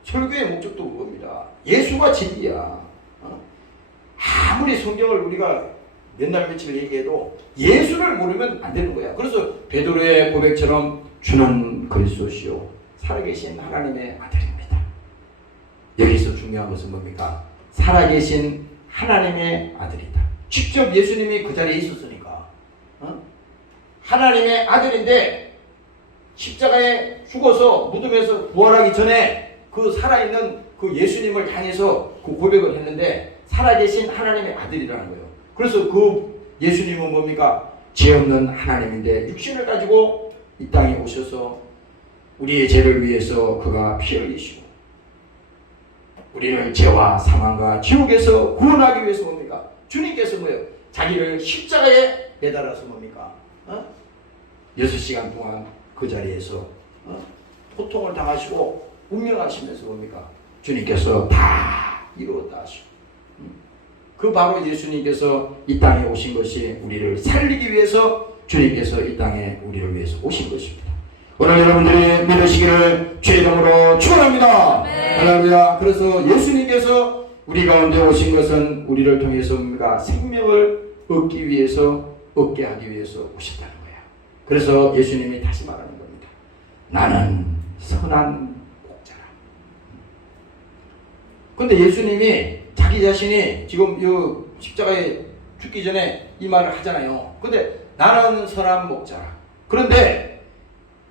설교의 목적도 그겁니다. 예수가 진리야. 아무리 성경을 우리가 몇 날 며칠 얘기해도 예수를 모르면 안 되는 거야. 그래서 베드로의 고백처럼 주는 그리스도시요 살아계신 하나님의 아들입니다. 여기서 중요한 것은 뭡니까? 살아계신 하나님의 아들이다. 직접 예수님이 그 자리에 있었으니까. 하나님의 아들인데 십자가에 죽어서 무덤에서 부활하기 전에 그 살아있는 그 예수님을 향해서 그 고백을 했는데 살아계신 하나님의 아들이라는 거예요. 그래서 그 예수님은 뭡니까? 죄 없는 하나님인데 육신을 가지고 이 땅에 오셔서 우리의 죄를 위해서 그가 피 흘리시고 우리를 죄와 사망과 지옥에서 구원하기 위해서 뭡니까? 주님께서 뭐예요? 자기를 십자가에 매달아서 뭡니까? 6시간 동안 그 자리에서 고통을 당하시고 운명하시면서 뭡니까? 주님께서 다 이루었다 하시고 그 바로 예수님께서 이 땅에 오신 것이 우리를 살리기 위해서 주님께서 이 땅에 우리를 위해서 오신 것입니다. 오늘 여러분들이 믿으시기를 주의 이름으로 축원합니다. 할렐루야. 그래서 예수님께서 우리 가운데 오신 것은 우리를 통해서 뭡니까? 생명을 얻기 위해서 얻게 하기 위해서 오셨다는 거야. 그래서 예수님이 다시 말하는 겁니다. 나는 선한 목자라. 그런데 예수님이 자기 자신이 지금 이 십자가에 죽기 전에 이 말을 하잖아요. 근데 나는 선한 목자라. 그런데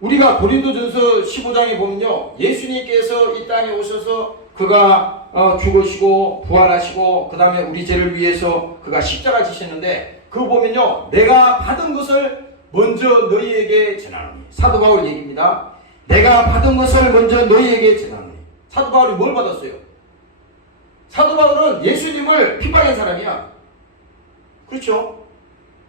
우리가 고린도전서 15장에 보면요. 예수님께서 이 땅에 오셔서 그가 죽으시고 부활하시고 그 다음에 우리 죄를 위해서 그가 십자가 지셨는데 그거 보면요. 내가 받은 것을 먼저 너희에게 전하노니. 사도 바울 얘기입니다. 내가 받은 것을 먼저 너희에게 전하노니. 사도 바울이 뭘 받았어요? 사도 바울은 예수님을 핍박한 사람이야. 그렇죠?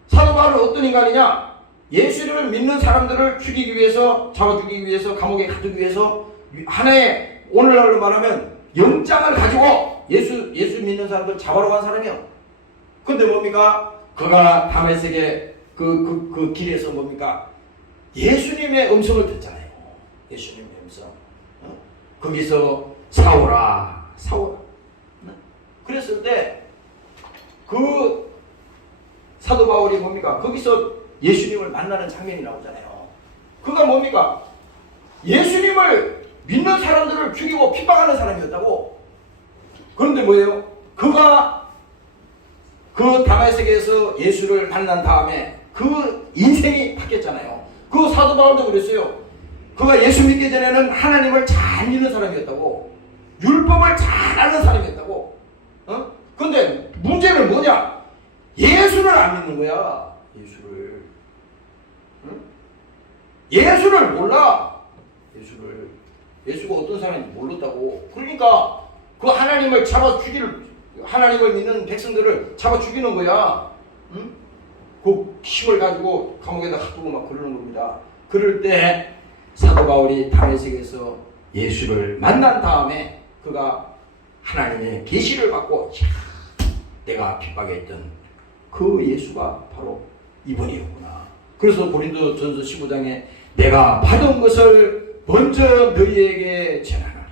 사도 바울은 어떤 인간이냐? 예수님을 믿는 사람들을 죽이기 위해서, 잡아 죽이기 위해서, 감옥에 가두기 위해서 하나의 오늘날로 말하면 영장을 가지고 예수 믿는 사람들 잡아러 간 사람이야. 근데 뭡니까? 그가 다메섹의 그 길에서 뭡니까? 예수님의 음성을 듣잖아요. 예수님의 음성. 거기서 사오라. 그랬을 때 그 사도 바울이 뭡니까? 거기서 예수님을 만나는 장면이 나오잖아요. 그가 뭡니까? 예수님을 믿는 사람들을 죽이고 핍박하는 사람이었다고. 그런데 뭐예요? 그가 그 다메섹에서 예수를 만난 다음에 그 인생이 바뀌었잖아요. 그 사도 바울도 그랬어요. 그가 예수 믿기 전에는 하나님을 잘 믿는 사람이었다고. 율법을 잘 아는 사람이었다고. 근데 문제는 뭐냐? 예수를 안 믿는 거야. 예수를. 예수를 몰라. 예수가 어떤 사람인지 몰랐다고. 그러니까 그 하나님을 잡아 죽이를, 하나님을 믿는 백성들을 잡아 죽이는 거야. 그 힘을 가지고 감옥에다 가두고 막 그러는 겁니다. 그럴 때 사도 바울이 다메섹에서 예수를 만난 다음에 그가 하나님의 계시를 받고 내가 핍박했던 그 예수가 바로 이분이었구나. 그래서 고린도전서 15장에 내가 받은 것을 먼저 너희에게 전하노니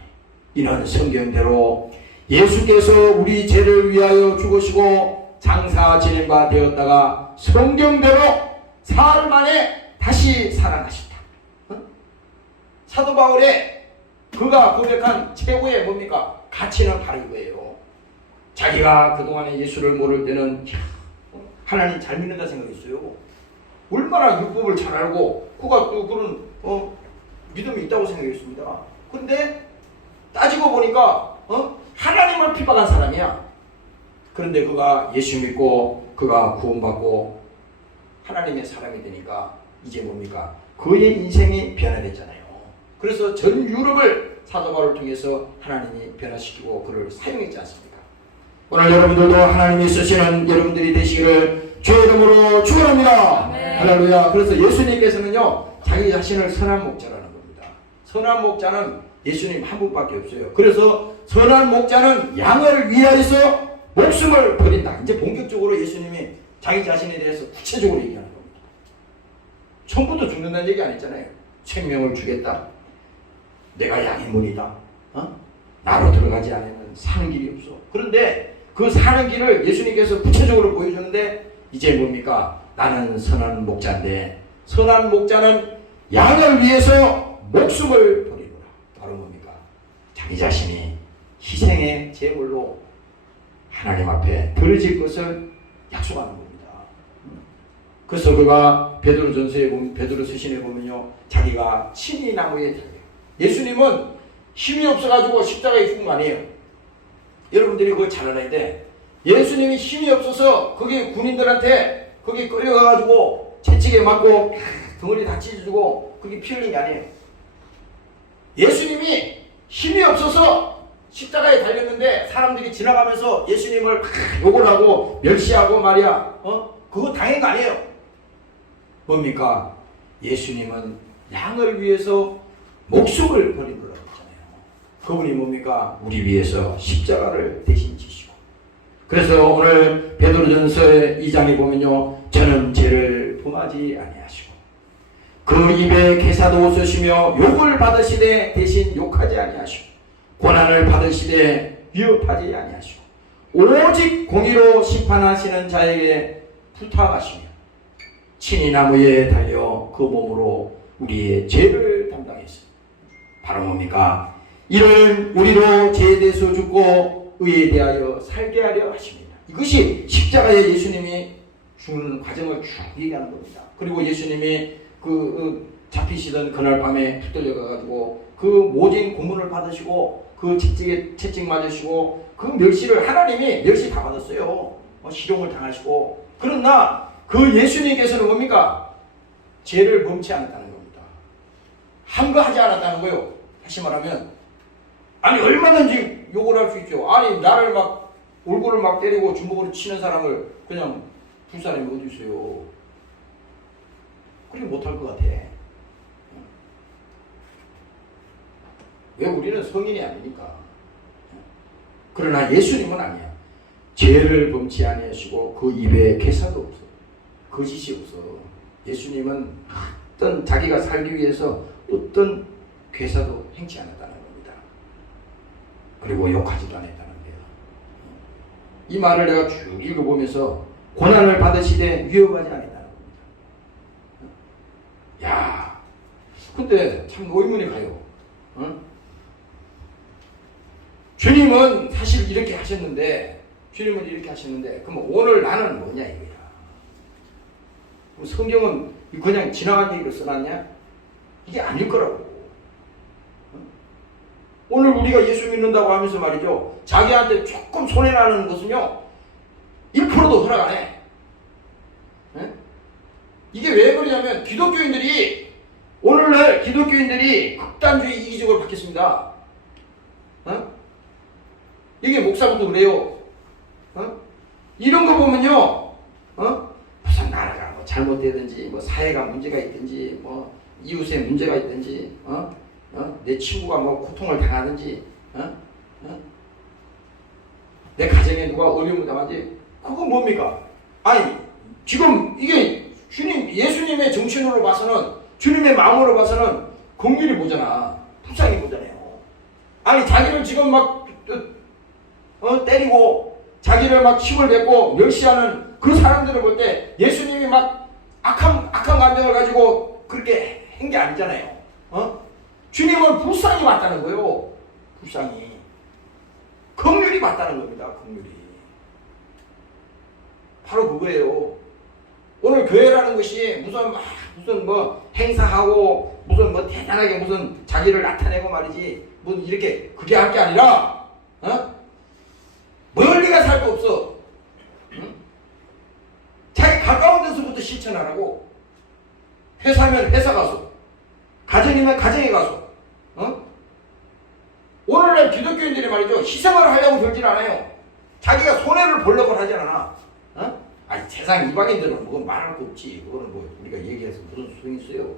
이는 성경대로 예수께서 우리 죄를 위하여 죽으시고 장사 지낸 바 되었다가 성경대로 사흘 만에 다시 살아나신다. 사도 바울의 그가 고백한 최고의 뭡니까? 가치는 바로 이거예요. 자기가 그동안에 예수를 모를 때는 하나님 잘 믿는다 생각했어요. 얼마나 율법을 잘 알고 그가 또 그런 믿음이 있다고 생각했습니다. 근데 따지고 보니까 하나님을 핍박한 사람이야. 그런데 그가 예수 믿고 그가 구원받고 하나님의 사람이 되니까 이제 뭡니까? 그의 인생이 변화됐잖아요. 그래서 전 유럽을 사도 바울을 통해서 하나님이 변화시키고 그를 사용했지 않습니까? 오늘 여러분들도 하나님이 쓰시는 여러분들이 되시기를 주의 이름으로 축원합니다. 할렐루야. 그래서 예수님께서는요 자기 자신을 선한 목자라는 겁니다. 선한 목자는 예수님 한 분밖에 없어요. 그래서 선한 목자는 양을 위하여서 목숨을 버린다. 이제 본격적으로 예수님이 자기 자신에 대해서 구체적으로 얘기하는 겁니다. 처음부터 죽는다는 얘기 안 했잖아요. 생명을 주겠다. 내가 양의 문이다. 나로 들어가지 않으면 사는 길이 없어. 그런데 그 사는 길을 예수님께서 구체적으로 보여주는데 이제 뭡니까? 나는 선한 목자인데 선한 목자는 양을 위해서 목숨을 버리노라. 바로 뭡니까? 자기 자신이 희생의 제물로 하나님 앞에 드려질 것을 약속하는 겁니다. 그래서 그가 베드로전서에 보면 베드로 서신에 보면요 자기가 친히 나무에 달려. 예수님은 힘이 없어가지고 십자가에 죽은 거 아니에요. 여러분들이 그걸 잘 알아야 돼. 예수님이 힘이 없어서 거기 군인들한테 거기 끌려가가지고 채찍에 맞고 덩어리 다 찢어주고 거기 피 흘린 게 아니에요. 예수님이 힘이 없어서 십자가에 달렸는데 사람들이 지나가면서 예수님을 욕을 하고 멸시하고 말이야 그거 당한 거 아니에요. 뭡니까? 예수님은 양을 위해서 목숨을 버린 거라고 했잖아요. 그분이 뭡니까? 우리 위해서 십자가를 대신 지시고. 그래서 오늘 베드로전서 2장에 보면요 저는 죄를 범하지 아니하시고 그 입에 개사도 없으시며 욕을 받으시되 대신 욕하지 아니하시고 고난을 받으시되 위협하지 아니하시고 오직 공의로 심판하시는 자에게 부탁하시며 친히 나무에 달려 그 몸으로 우리의 죄를 담당했습니다. 바로 뭡니까? 이를 우리로 죄에 대해서 죽고 의에 대하여 살게 하려 하십니다. 이것이 십자가에 예수님이 죽는 과정을 쭉 얘기하는 겁니다. 그리고 예수님이 잡히시던 그날 밤에 붙들려 가가지고 그 모진 고문을 받으시고 그 채찍 맞으시고 그 멸시를 하나님이 멸시 다 받았어요. 실형을 당하시고. 그러나 그 예수님께서는 뭡니까? 죄를 범치 않았다는 겁니다. 함가하지 않았다는 거예요. 다시 말하면 아니 얼마든지 욕을 할 수 있죠. 아니 나를 막 얼굴을 막 때리고 주먹으로 치는 사람을 그냥 불사람이 어디 있어요. 그렇게 못할 것 같아. 왜? 우리는 성인이 아니니까. 그러나 예수님은 아니야. 죄를 범치 아니하시고 그 입에 개사도 없어. 거짓이 없어. 예수님은 어떤 자기가 살기 위해서 어떤 괴사도 행치 않았다는 겁니다. 그리고 욕하지도 않았다는 거예요. 이 말을 내가 쭉 읽어보면서 고난을 받으시되 위협하지 않았다는 겁니다. 야, 근데 참 의문이 가요. 주님은 사실 이렇게 하셨는데, 그럼 오늘 나는 뭐냐 이거야. 성경은 그냥 지나간 얘기를 써놨냐? 이게 아닐 거라고. 오늘 우리가 예수 믿는다고 하면서 말이죠. 자기한테 조금 손해나는 것은요. 1%도 허락 안 해. 이게 왜 그러냐면 오늘날 기독교인들이 극단주의 이기적으로 바뀌었습니다. 이게 목사부터 그래요. 이런 거 보면요. 무슨 나라가 뭐 잘못되든지 뭐 사회가 문제가 있든지 뭐 이웃에 문제가 있든지 내 친구가 뭐 고통을 당하든지 내 가정에 누가 어려움을 당하지 그건 뭡니까? 아니 지금 이게 예수님의 정신으로 봐서는 주님의 마음으로 봐서는 긍휼이 뭐잖아. 불쌍히 보잖아요. 아니 자기를 지금 막 때리고 자기를 막 힘을 뱉고 멸시하는 그 사람들을 볼 때 예수님이 막 악한 감정을 가지고 그렇게 한 게 아니잖아요. 주님은 불쌍히 봤다는 거예요. 불쌍히. 긍휼이 봤다는 겁니다. 긍휼이. 바로 그거예요. 오늘 교회라는 것이 무슨 뭐 행사하고 무슨 뭐 대단하게 무슨 자기를 나타내고 말이지 무슨 이렇게 그게 할 게 아니라 멀리 가 살 거 없어. 자기 가까운 데서부터 실천하라고. 회사면 회사 가서, 가정이면 가정에 가서, 오늘날 기독교인들이 말이죠, 희생을 하려고 들질 않아요. 자기가 손해를 보려고 하지 않아. 아니, 세상 이방인들은 뭐 말할 거 없지. 그거는 뭐 우리가 얘기해서 무슨 소용이 있어요.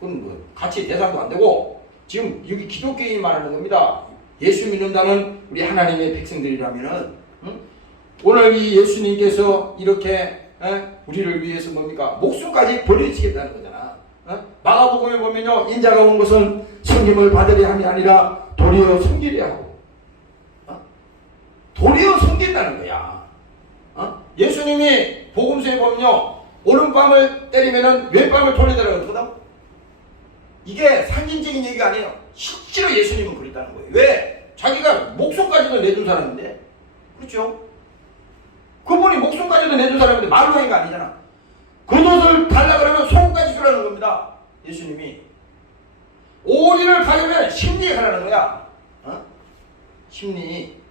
그건 뭐 같이 대상도 안 되고, 지금 여기 기독교인이 말하는 겁니다. 예수 믿는다는 우리 하나님의 백성들이라면은, 오늘 이 예수님께서 이렇게 우리를 위해서 뭡니까? 목숨까지 버리시겠다는 거잖아. 마가복음에 보면요, 인자가 온 것은 섬김을 받으려 함이 아니라 도리어 섬기려 하고, 도리어 섬긴다는 거야. 예수님이 복음서에 보면요, 오른밤을 때리면은 왼밤을 돌려달라고 그러거든. 이게 상징적인 얘기가 아니에요. 실제로 예수님은 그랬다는 거예요. 왜? 자기가 목숨까지도 내준 사람인데, 그렇죠? 그분이 목숨까지도 내준 사람인데 말로 하는 거 아니잖아. 겉옷을 달라 그러면 속까지 주라는 겁니다. 예수님이. 오리를 가려면 심리에 가라는 거야. 심리.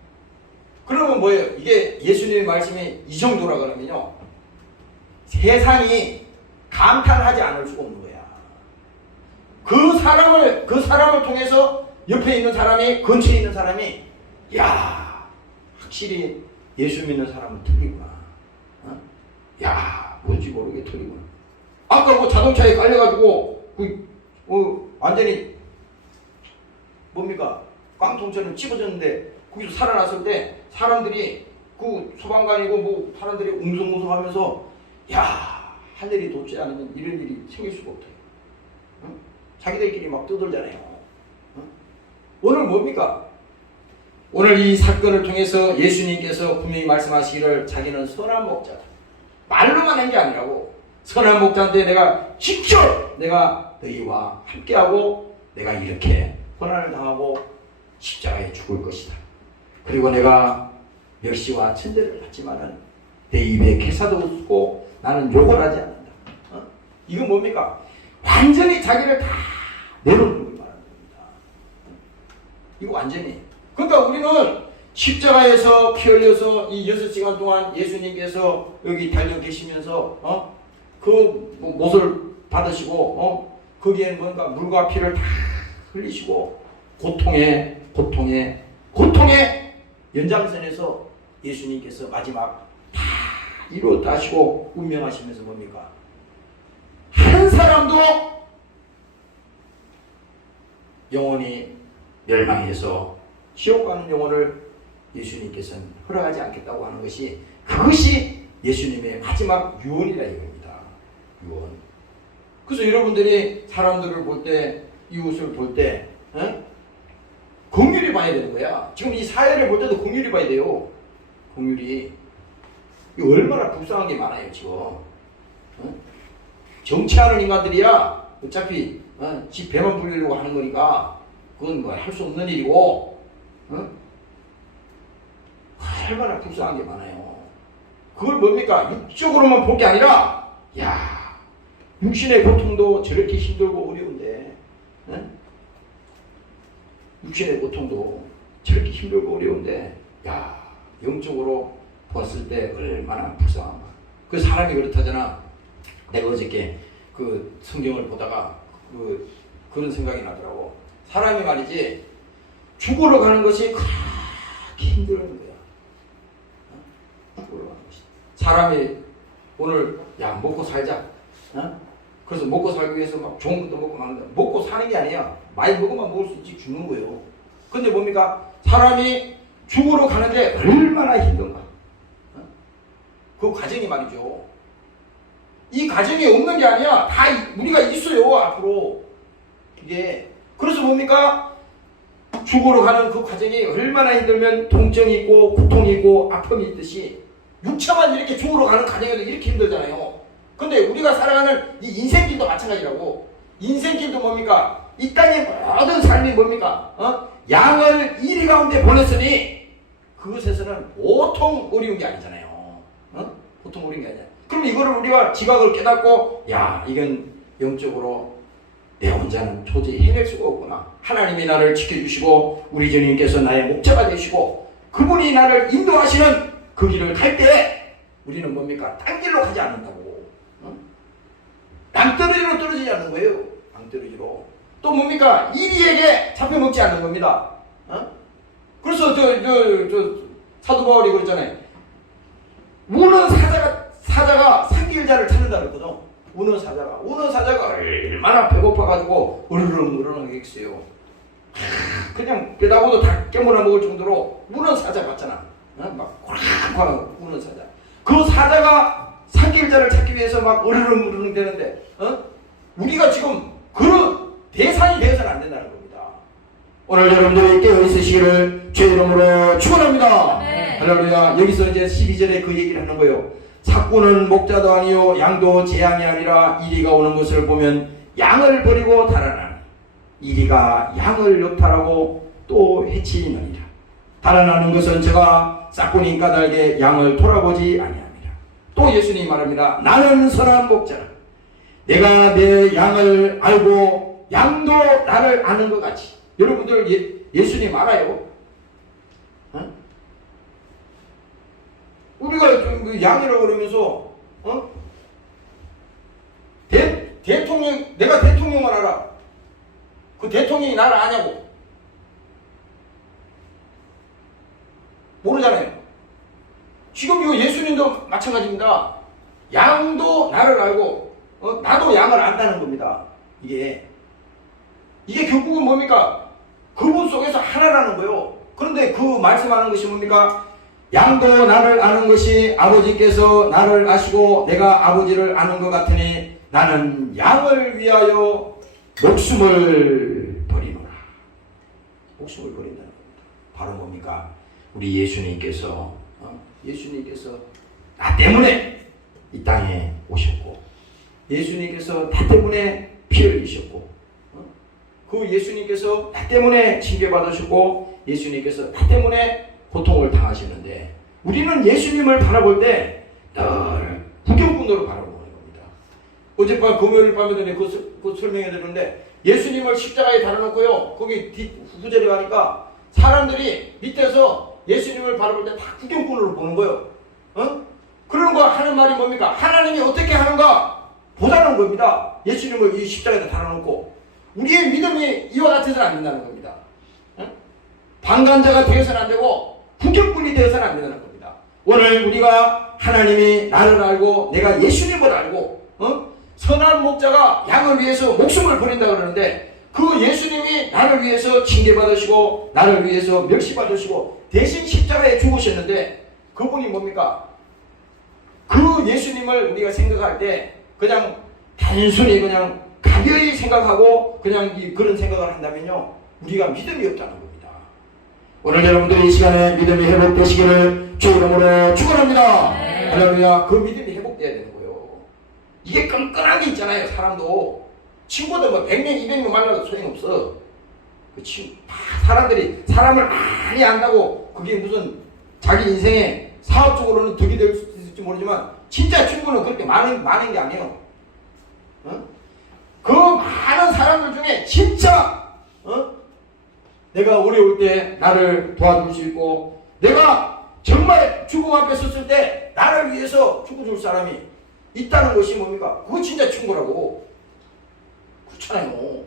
그러면 뭐예요? 이게 예수님의 말씀이 이 정도라 그러면요, 세상이 감탄하지 않을 수가 없는 거야. 그 사람을 통해서 옆에 있는 사람이, 근처에 있는 사람이, 야, 확실히 예수 믿는 사람은 틀리구나. 야, 뭔지 모르게 틀리구나. 아까 뭐 자동차에 깔려가지고, 완전히, 뭡니까? 깡통처럼 찝어졌는데, 거기서 살아났을 때, 사람들이, 그 소방관이고 뭐, 사람들이 웅성웅성하면서, 야, 하늘이 돋지 않으면 이런 일이 생길 수가 없다. 자기들끼리 막 떠들잖아요. 오늘 뭡니까? 오늘 이 사건을 통해서 예수님께서 분명히 말씀하시기를 자기는 선한 목자다. 말로만 한 게 아니라고, 선한 목자인데 내가 직접 내가 너희와 함께하고 내가 이렇게 고난을 당하고 십자가에 죽을 것이다. 그리고 내가 멸시와 천대를 받지만은 내 입에 개사도 없고 나는 욕을 하지 않는다. 이건 뭡니까? 완전히 자기를 다 내놓는 걸 말하는 겁니다. 이거 완전히. 그러니까 우리는 십자가에서 피 흘려서 이 6시간 동안 예수님께서 여기 달려 계시면서 그 못을 받으시고 거기에 뭔가 물과 피를 다 흘리시고 고통의 연장선에서 예수님께서 마지막 다 이루었다 하시고 운명하시면서 뭡니까? 한 사람도 영원히 멸망해서 지옥 가는 영혼을 예수님께서는 허락하지 않겠다고 하는 것이, 그것이 예수님의 마지막 유언이라 이겁니다. 유언. 그래서 여러분들이 사람들을 볼 때, 이웃을 볼 때 긍휼히 봐야 되는 거야. 지금 이 사회를 볼 때도 긍휼히 봐야 돼요. 긍휼히. 얼마나 불쌍한 게 많아요 지금. 정치하는 인간들이야 어차피 지 배만 불리려고 하는 거니까 그건 뭐 할 수 없는 일이고, 얼마나 불쌍한 게 많아요. 그걸 뭡니까? 육적으로만 볼 게 아니라, 야, 육신의 고통도 저렇게 힘들고 어려운데, 육신의 고통도 저렇게 힘들고 어려운데, 야, 영적으로 봤을 때 얼마나 불쌍한가. 그 사람이 그렇다잖아. 내가 어저께 그 성경을 보다가 그런 생각이 나더라고. 사람이 말이지, 죽으러 가는 것이 그렇게 힘들어하는 거야. 죽으러 가는 것이. 사람이 오늘, 야, 먹고 살자. 그래서 먹고 살기 위해서 막 좋은 것도 먹고 마는데, 먹고 사는 게 아니야. 많이 먹으면 먹을 수 있지, 죽는 거예요. 근데 뭡니까? 사람이 죽으러 가는데 얼마나 힘든가. 그 과정이 말이죠. 이 과정이 없는 게 아니야. 다 우리가 있어요, 앞으로. 이게. 그래서 뭡니까? 죽으러 가는 그 과정이 얼마나 힘들면 통증이 있고, 고통이 있고, 아픔이 있듯이, 육체만 이렇게 죽으러 가는 과정에도 이렇게 힘들잖아요. 근데 우리가 살아가는 이 인생길도 마찬가지라고. 인생길도 뭡니까? 이 땅의 모든 삶이 뭡니까? 양을 이리 가운데 보냈으니, 그것에서는 보통 어려운 게 아니잖아요. 보통 어려운 게 아니야. 그럼 이거를 우리가 지각을 깨닫고, 야, 이건 영적으로 내 혼자는 도저히 해낼 수가 없구나. 하나님이 나를 지켜주시고 우리 주님께서 나의 목자가 되시고 그분이 나를 인도하시는 그 길을 갈 때 우리는 뭡니까? 딴 길로 가지 않는다고. 딴 낭떠러지로 떨어지지 않는 거예요. 낭떠러지로. 또 뭡니까? 이리에게 잡혀먹지 않는 겁니다. 그래서 사도 바울이 그랬잖아요. 우는 사자가 삼킬자를 찾는다 그랬거든. 우는 사자가 얼마나 배고파가지고 으르렁 했어요. 그냥 배다고도 다 깨물어 먹을 정도로 우는 사자 같잖아. 막 꽉꽉 우는 사자. 그 사자가 삼킬자를 찾기 위해서 막 으르렁 되는데, 우리가 지금 그런 대상이 되어서는 안 된다는 겁니다. 오늘 여러분들이 깨어있으시기를 주의 이름으로 축원합니다. 할렐루야. 여기서 이제 12절에 그 얘기를 하는 거예요. 삭구는 목자도 아니요 양도 재앙이 아니라 이리가 오는 것을 보면 양을 버리고 달아나는, 이리가 양을 요탈하고 또 해치느니라. 달아나는 것은 저가 싹구니 까닭에 양을 돌아보지 아니합니다. 또 예수님이 말합니다. 나는 선한 목자라. 내가 내 양을 알고 양도 나를 아는 것 같이. 여러분들 예수님 알아요? 우리가 양이라고 그러면서 대통령, 내가 대통령을 알아. 그 대통령이 나를 아냐고? 모르잖아요. 지금 이거 예수님도 마찬가지입니다. 양도 나를 알고 나도 양을 안다는 겁니다. 이게 결국은 뭡니까? 그분 속에서 하나라는 거예요. 그런데 그 말씀하는 것이 뭡니까? 양도 나를 아는 것이 아버지께서 나를 아시고 내가 아버지를 아는 것 같으니 나는 양을 위하여 목숨을 버리노라. 목숨을 버린다는 겁니다. 바로 뭡니까? 우리 예수님께서 나 때문에 이 땅에 오셨고, 예수님께서 나 때문에 피 흘리셨고, 그 예수님께서 나 때문에 징계받으셨고, 예수님께서 나 때문에 고통을 당하시는데, 우리는 예수님을 바라볼 때 늘 구경꾼으로 바라보는 겁니다. 어젯밤 금요일 밤에 전에 그 설명해 드렸는데, 예수님을 십자가에 달아놓고요, 거기 후절에 가니까 사람들이 밑에서 예수님을 바라볼 때 다 구경꾼으로 보는 거예요. 그러는 거 하는 말이 뭡니까? 하나님이 어떻게 하는가 보자는 겁니다. 예수님을 이 십자가에다 달아놓고 우리의 믿음이 이와 같아서는 안 된다는 겁니다. 방관자가 되어서는 안 되고 구경꾼이 되어서는 안 된다는 겁니다. 오늘 우리가 하나님이 나를 알고 내가 예수님을 알고 선한 목자가 양을 위해서 목숨을 버린다 그러는데, 그 예수님이 나를 위해서 징계받으시고 나를 위해서 멸시받으시고 대신 십자가에 죽으셨는데, 그분이 뭡니까? 그 예수님을 우리가 생각할 때 그냥 단순히 그냥 가벼이 생각하고 그냥 그런 생각을 한다면요, 우리가 믿음이 없다는 겁니다. 오늘 여러분들이 이 시간에 믿음이 회복되시기를 주 이름으로 축원합니다. 할렐루야. 그 믿음이 회복돼야 되는 거예요. 이게 끈끈하게 있잖아요. 사람도 친구들 뭐 100명 200명 만나도 소용없어. 사람들이 사람을 많이 안다고 그게 무슨 자기 인생에 사업적으로는 득이 될 수 있을지 모르지만, 진짜 친구는 그렇게 많은 게 아니에요. 그 많은 사람들 중에 진짜 내가 어려울 때 나를 도와줄 수 있고, 내가 정말 죽음 앞에 섰을 때 나를 위해서 죽어줄 사람이 있다는 것이 뭡니까? 그거 진짜 친구라고. 그렇잖아요.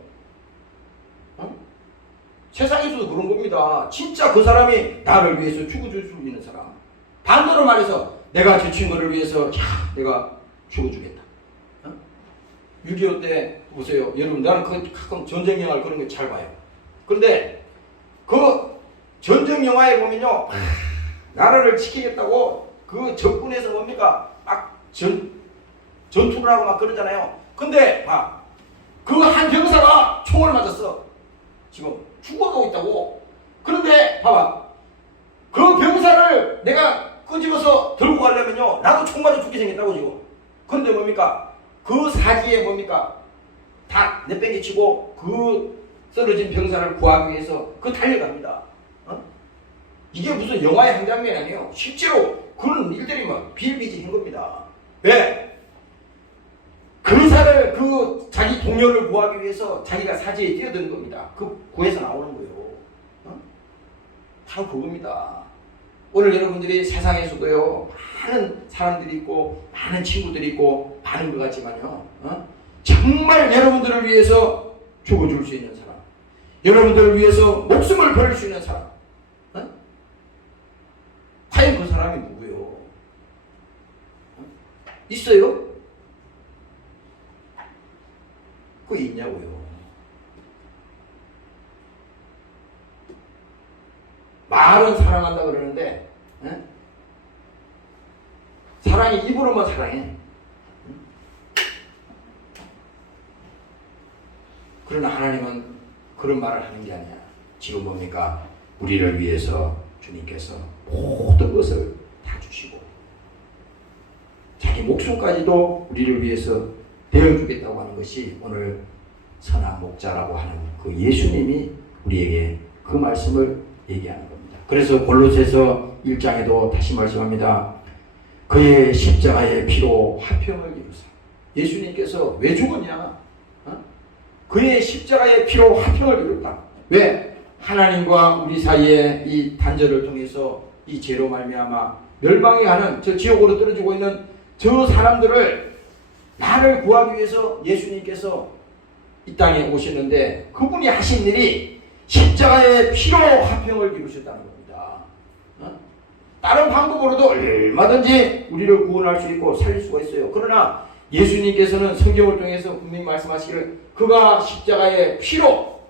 세상에서도 그런 겁니다. 진짜 그 사람이 나를 위해서 죽어줄 수 있는 사람. 반대로 말해서 내가 제 친구를 위해서 내가 죽어주겠다. 6.25 때 보세요. 여러분, 나는 가끔 전쟁 영화를 그런 거 잘 봐요. 그런데 그 전쟁 영화에 보면요, 나라를 지키겠다고 그 적군에서 뭡니까? 막 전투를 하고 막 그러잖아요. 근데 그 한 병사가 총을 맞았어. 지금 죽어가고 있다고. 그런데 봐봐, 그 병사를 내가 끄집어서 들고 가려면요, 나도 총 맞아 죽게 생겼다고 지금. 그런데 뭡니까? 그 사지에 뭡니까? 다 내팽개치고 그 쓰러진 병사를 구하기 위해서 달려갑니다. 이게 무슨 영화의 한 장면이 아니에요. 실제로 그런 일들이 막 비일비재한 겁니다. 왜? 근사를 자기 동료를 구하기 위해서 자기가 사지에 뛰어드는 겁니다. 그 구에서 나오는 거예요. 바로 그겁니다. 오늘 여러분들이 세상에서도요, 많은 사람들이 있고 많은 친구들이 있고 많은 것 같지만요, 정말 여러분들을 위해서 죽어줄 수 있는 사람, 여러분들을 위해서 목숨을 버릴 수 있는 사람, 어? 과연 그 사람이 누구요? 어? 있어요? 그거 있냐고요? 말은 사랑한다 그러는데, 에? 사랑이 입으로만 사랑해. 그러나 하나님은 그런 말을 하는 게 아니야. 지금 뭡니까? 우리를 위해서 주님께서 모든 것을 다 주시고 자기 목숨까지도 우리를 위해서 되어주겠다고 하는 것이 오늘 선한 목자라고 하는 그 예수님이 우리에게 그 말씀을 얘기하는 겁니다. 그래서 골로새서 1장에도 다시 말씀합니다. 그의 십자가의 피로 화평을 이루사. 예수님께서 왜 죽었냐? 그의 십자가의 피로 화평을 이뤘다. 왜? 하나님과 우리 사이에 이 단절을 통해서 이 죄로 말미암아 멸망에 가는 저 지옥으로 떨어지고 있는 저 사람들을 나를 구하기 위해서 예수님께서 이 땅에 오셨는데 그분이 하신 일이 십자가의 피로 화평을 이루셨다는 겁니다. 다른 방법으로도 얼마든지 우리를 구원할 수 있고 살릴 수가 있어요. 그러나 예수님께서는 성경을 통해서 분명히 말씀하시기를 그가 십자가의 피로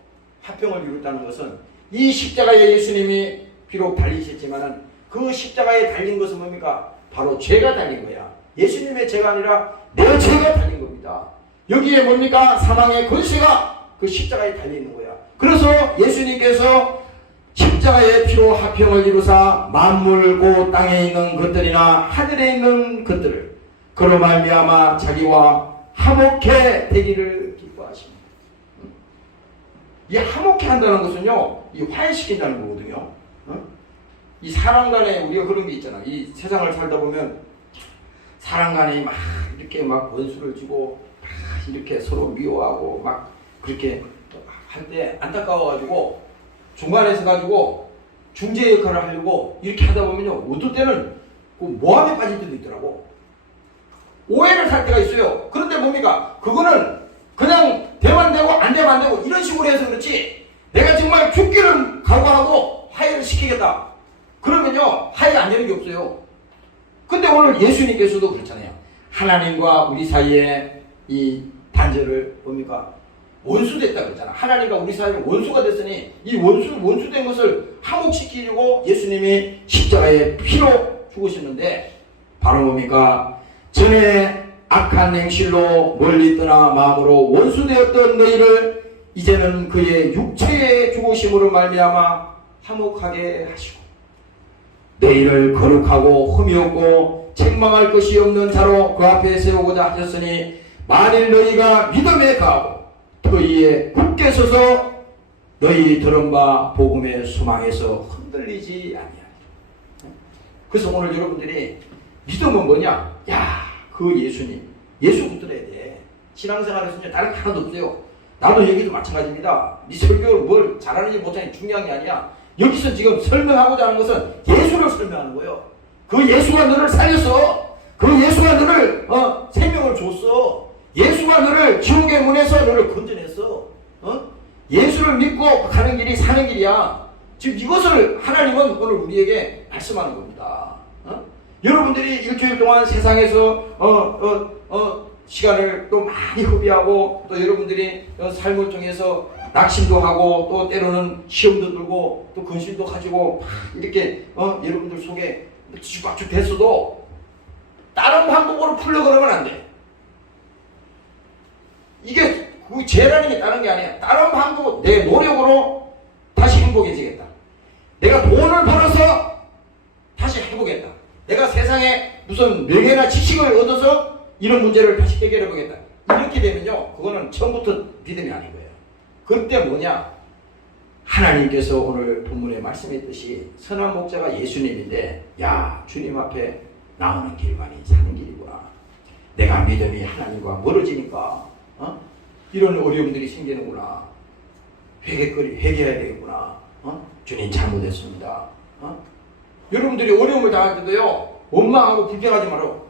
화평을 이뤘다는 것은 이 십자가에 예수님이 비록 달리셨지만 그 십자가에 달린 것은 뭡니까? 바로 죄가 달린 거야. 예수님의 죄가 아니라 내 죄가 달린 겁니다. 여기에 뭡니까? 사망의 권세가 그 십자가에 달리는 거야. 그래서 예수님께서 십자가의 피로 화평을 이루사 만물 곧 땅에 있는 것들이나 하늘에 있는 것들을 그로 말미암아 자기와 화목해 되기를 기뻐하십니다. 이 화목해 한다는 것은요, 이 화해시킨다는 거거든요. 이 사람 간에 우리가 그런 게 있잖아. 이 세상을 살다 보면 사람 간에 막 이렇게 막 원수를 주고 막 이렇게 서로 미워하고 막 그렇게 할 때 안타까워가지고 중간에 서가지고 중재 역할을 하려고 이렇게 하다 보면요, 어떨 때는 그 모함에 빠질 때도 있더라고. 오해를 살 때가 있어요. 그런데 뭡니까? 그거는 그냥 되면 되고 안 되면 안 되고 이런 식으로 해서 그렇지 내가 정말 죽기를 각오하고 화해를 시키겠다. 그러면요 화해가 안 되는 게 없어요. 근데 오늘 예수님께서도 그렇잖아요. 하나님과 우리 사이에 이 단절을 뭡니까? 원수됐다 그랬잖아. 하나님과 우리 사이에 원수가 됐으니 이 원수된 것을 화목시키려고 예수님이 십자가에 피로 죽으셨는데 바로 뭡니까? 전에 악한 행실로 멀리 떠나 마음으로 원수되었던 너희를 이제는 그의 육체의 죽으심으로 말미암아 화목하게 하시고 너희를 거룩하고 흠이 없고 책망할 것이 없는 자로 그 앞에 세우고자 하셨으니 만일 너희가 믿음에 가고 너희의 굳게 서서 너희 들은 바 복음의 소망에서 흔들리지 아니하리라. 그래서 오늘 여러분들이 믿음은 뭐냐? 야, 그 예수님, 예수 붙들어야 돼. 신앙생활에서는 다른 게 하나도 없어요. 나도 여기도 마찬가지입니다. 네 설교를 뭘 잘하는지 못하는지 중요한 게 아니야. 여기서 지금 설명하고자 하는 것은 예수를 설명하는 거예요. 그 예수가 너를 살렸어. 그 예수가 너를 생명을 줬어. 예수가 너를 지옥의 문에서 너를 건져냈어. 예수를 믿고 가는 길이 사는 길이야. 지금 이것을 하나님은 오늘 우리에게 말씀하는 겁니다. 여러분들이 일주일 동안 세상에서 시간을 또 많이 허비하고 또 여러분들이 삶을 통해서 낙심도 하고 또 때로는 시험도 들고 또 근심도 가지고 이렇게 여러분들 속에 뒤죽박죽 됐어도 다른 방법으로 풀려고 그러면 안 돼. 이게 그 죄라는 게 다른 게 아니야. 다른 방법, 내 노력으로 다시 행복해지겠다. 내가 돈을 벌어서 다시 해보겠다. 내가 세상에 무슨 명예나 지식을 얻어서 이런 문제를 다시 해결해 보겠다. 이렇게 되면요, 그거는 처음부터 믿음이 아닌 거예요. 그때 뭐냐? 하나님께서 오늘 본문에 말씀했듯이 선한 목자가 예수님인데, 야, 주님 앞에 나오는 길만이 사는 길이구나. 내가 믿음이 하나님과 멀어지니까 이런 어려움들이 생기는구나. 회개해야 되겠구나. 주님 잘못했습니다. 여러분들이 어려움을 당할 때도요, 원망하고 불평하지 말어.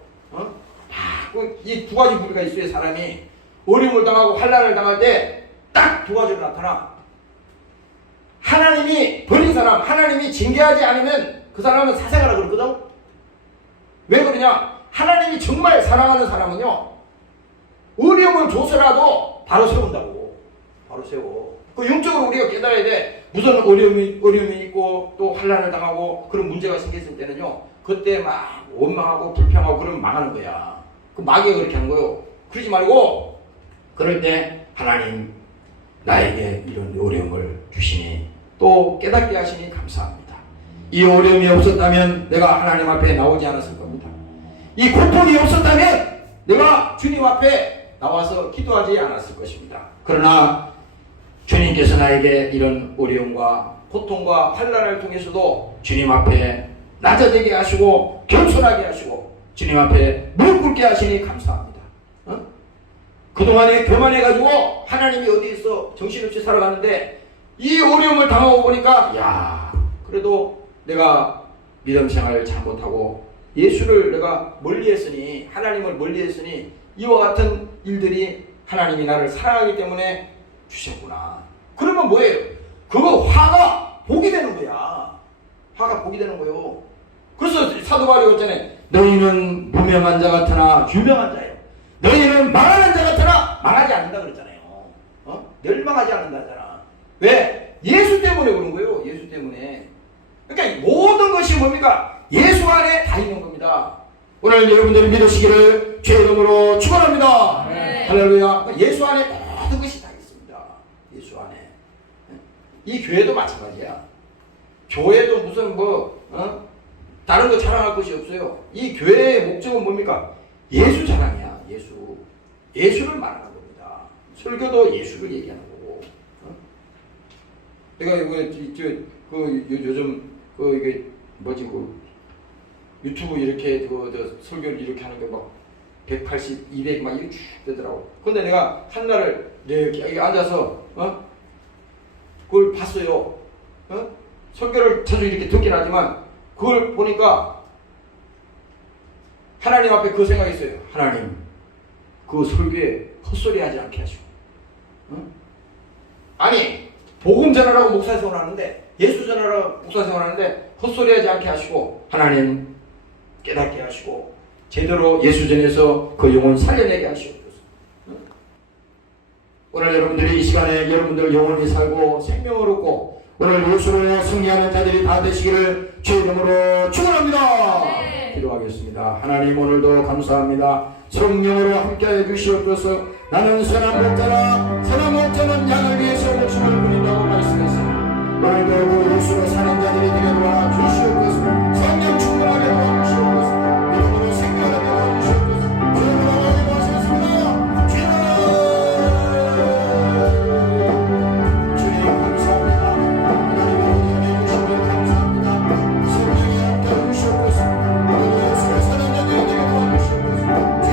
이 두 가지 부류가 있어요. 사람이 어려움을 당하고 환난을 당할 때 딱 두 가지로 나타나. 하나님이 버린 사람, 하나님이 징계하지 않으면 그 사람은 사생하라 그랬거든. 왜 그러냐? 하나님이 정말 사랑하는 사람은요, 어려움을 줘서라도 바로 세운다고. 바로 세워. 그 영적으로 우리가 깨달아야 돼. 무슨 어려움이 있고 또 환난을 당하고 그런 문제가 생겼을 때는요, 그때 막 원망하고 불평하고 그러면 망하는 거야. 그 마귀가 그렇게 하는 거요. 그러지 말고 그럴 때 하나님 나에게 이런 어려움을 주시니 또 깨닫게 하시니 감사합니다. 이 어려움이 없었다면 내가 하나님 앞에 나오지 않았을 겁니다. 이 고통이 없었다면 내가 주님 앞에 나와서 기도하지 않았을 것입니다. 그러나 주님께서 나에게 이런 어려움과 고통과 환난을 통해서도 주님 앞에 낮아지게 하시고 겸손하게 하시고 주님 앞에 무릎 꿇게 하시니 감사합니다. 그동안에 교만해가지고 하나님이 어디 있어 정신없이 살아가는데 이 어려움을 당하고 보니까 야, 그래도 내가 믿음 생활을 잘못하고 예수를 내가 멀리했으니, 하나님을 멀리했으니 이와 같은 일들이 하나님이 나를 사랑하기 때문에 주셨구나. 그러면 뭐예요? 그거 화가 복이 되는 거야. 화가 복이 되는 거요. 그래서 사도 바울이 그랬잖아요. 너희는 무명한 자 같으나 유명한 자예요. 너희는 망하는 자 같으나 망하지 않는다 그랬잖아요. 멸망하지 않는다 하잖아. 왜? 예수 때문에 그런 거예요. 예수 때문에. 그러니까 모든 것이 뭡니까? 예수 안에 다 있는 겁니다. 오늘 여러분들이 믿으시기를 주의 이름으로 축원합니다. 네. 할렐루야. 예수 안에 모든 것이 다 있습니다. 예수 안에. 이 교회도 마찬가지야. 교회도 무슨 다른 거 자랑할 것이 없어요. 이 교회의 목적은 뭡니까? 예수 자랑이야. 예수를 말하는 겁니다. 설교도 예수를 얘기하는 거고. 내가 이거 요즘 이게 뭐지 유튜브 이렇게 설교를 이렇게 하는 게 막 180, 200 막 이렇게 쭉 되더라고. 근데 내가 한날을 이렇게 앉아서 그걸 봤어요. 설교를 자주 이렇게 듣긴 하지만 그걸 보니까 하나님 앞에 그 생각이 있어요. 하나님, 그 설교에 헛소리 하지 않게 하시고. 아니, 복음 전하라고 목사 생활하는데, 예수 전하라고 목사 생활하는데 헛소리 하지 않게 하시고, 하나님 깨닫게 하시고, 제대로 예수 전에서 그 영혼 살려내게 하시고. 오늘 여러분들이 이 시간에 여러분들 영혼이 살고 생명을 얻고 오늘 예수로 승리하는 자들이 다 되시기를 주의 이름으로 축원합니다. 네. 기도하겠습니다. 하나님, 오늘도 감사합니다. 성령으로 함께해 주시옵소서. 나는 선한 목자라, 선한 목자는 양을 위해서 목숨을 부린다고 말씀했습니다. 오늘도 그 예수로 사는 자들이 되게 도와 주시옵소서. 성령 충만하게 도와 주시옵소서. 이름으로 생명하게 도와 주시옵소서. 주님으로 하나님 하셨습니다. 주님 감사합니다. 하나님 은혜 주시면 감사합니다. 성령이 함께해 주시옵소서. 예수로 사는 자들이 되게 도와 주시옵소서. 감사합니다.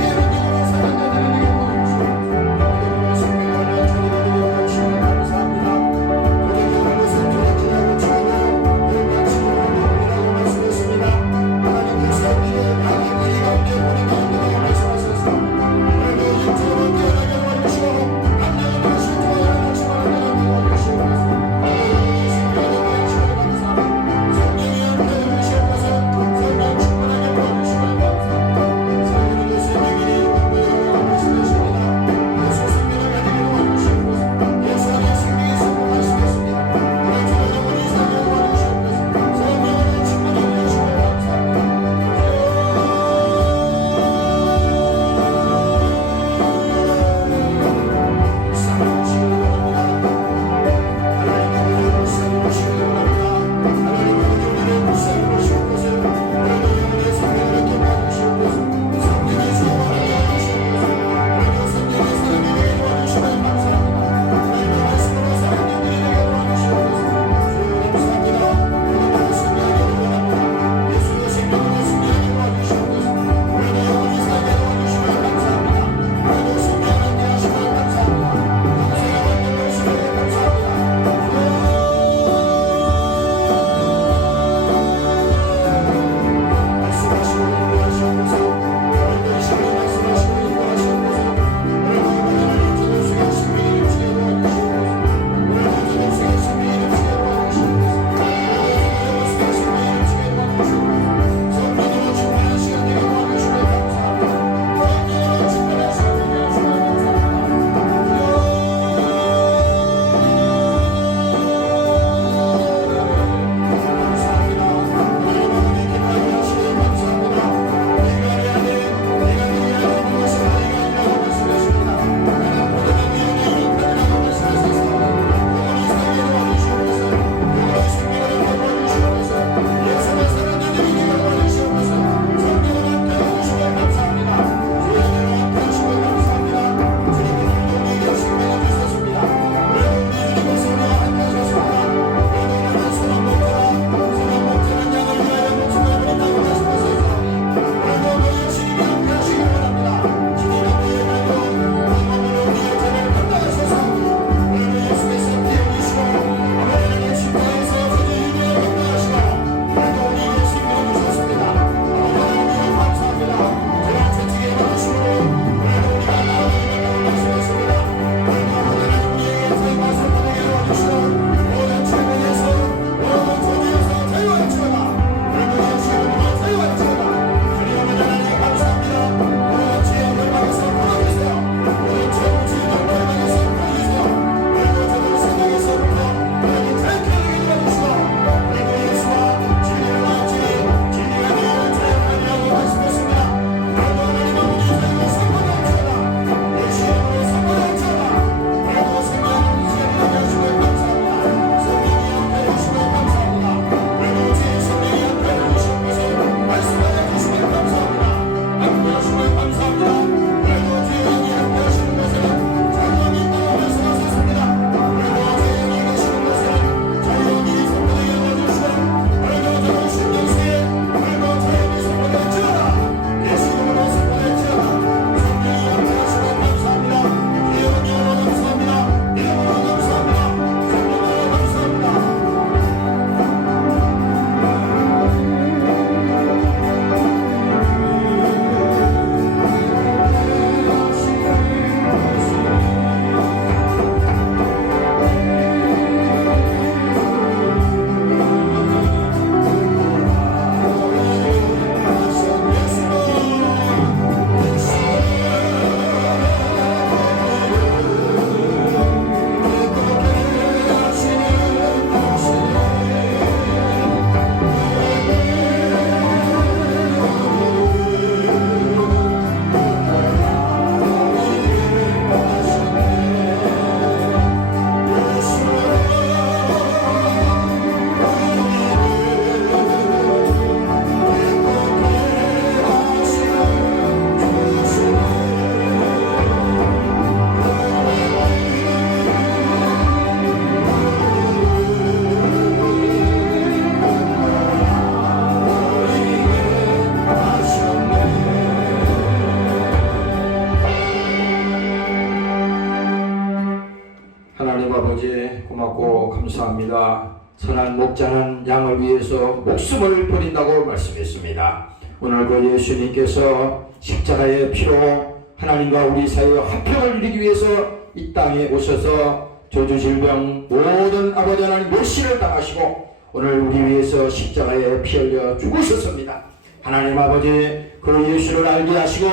감사합니다. 선한 목자는 양을 위해서 목숨을 버린다고 말씀했습니다. 오늘 그 예수님께서 십자가의 피로 하나님과 우리 사이의 화평을 이루기 위해서 이 땅에 오셔서 저주질병 모든 아버지 하나님 멸시를 당하시고 오늘 우리 위해서 십자가에 피 흘려 죽으셨습니다. 하나님 아버지 그 예수를 알게 하시고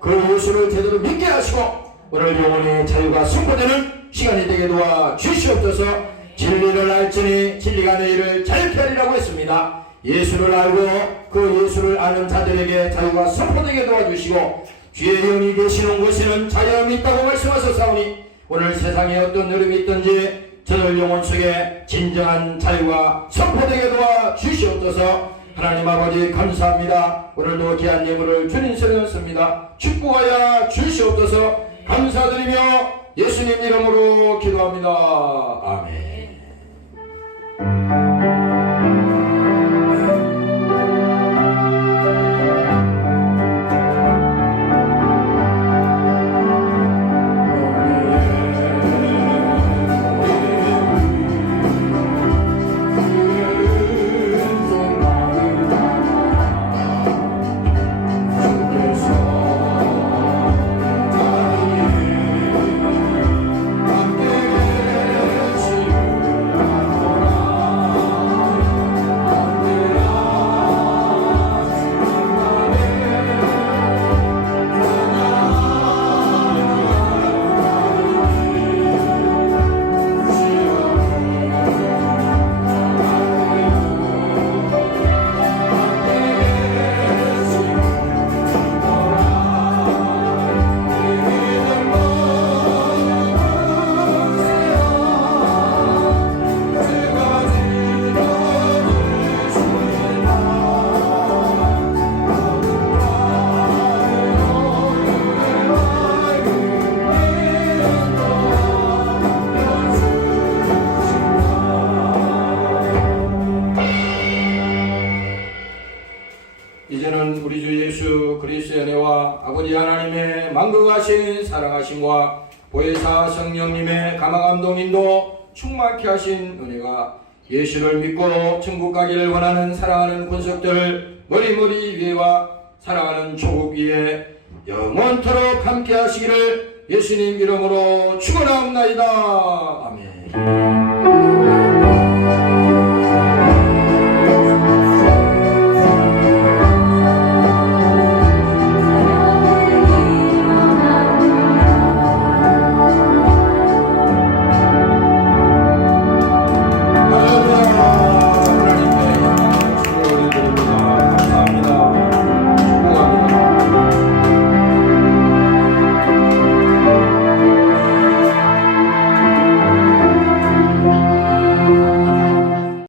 그 예수를 제대로 믿게 하시고 오늘 영혼의 자유가 선포되는 시간이 되게 도와 주시옵소서. 진리를 알지니 진리가 너희를 자유케 하리라고 했습니다. 예수를 알고 그 예수를 아는 자들에게 자유가 선포되게 도와주시고 주의 영이 계시는 곳에는 자유함이 있다고 말씀하셨사오니 오늘 세상에 어떤 어려움이 있든지 저들 영혼 속에 진정한 자유가 선포되게 도와주시옵소서. 하나님 아버지 감사합니다. 오늘도 귀한 예물을 주님 손에 넣습니다. 축복하여 주시옵소서. 감사드리며 예수님 이름으로 기도합니다. 아멘. 이제는 우리 주 예수 그리스도의 은혜와 아버지 하나님의 만극하신 사랑하심과 보혜사 성령님의 감화감동인도 충만케 하신 은혜가 예수를 믿고 천국 가기를 원하는 사랑하는 권속들 머리머리 위에와 사랑하는 조국 위에 영원토록 함께 하시기를 예수님 이름으로 축원하옵나이다. 아멘.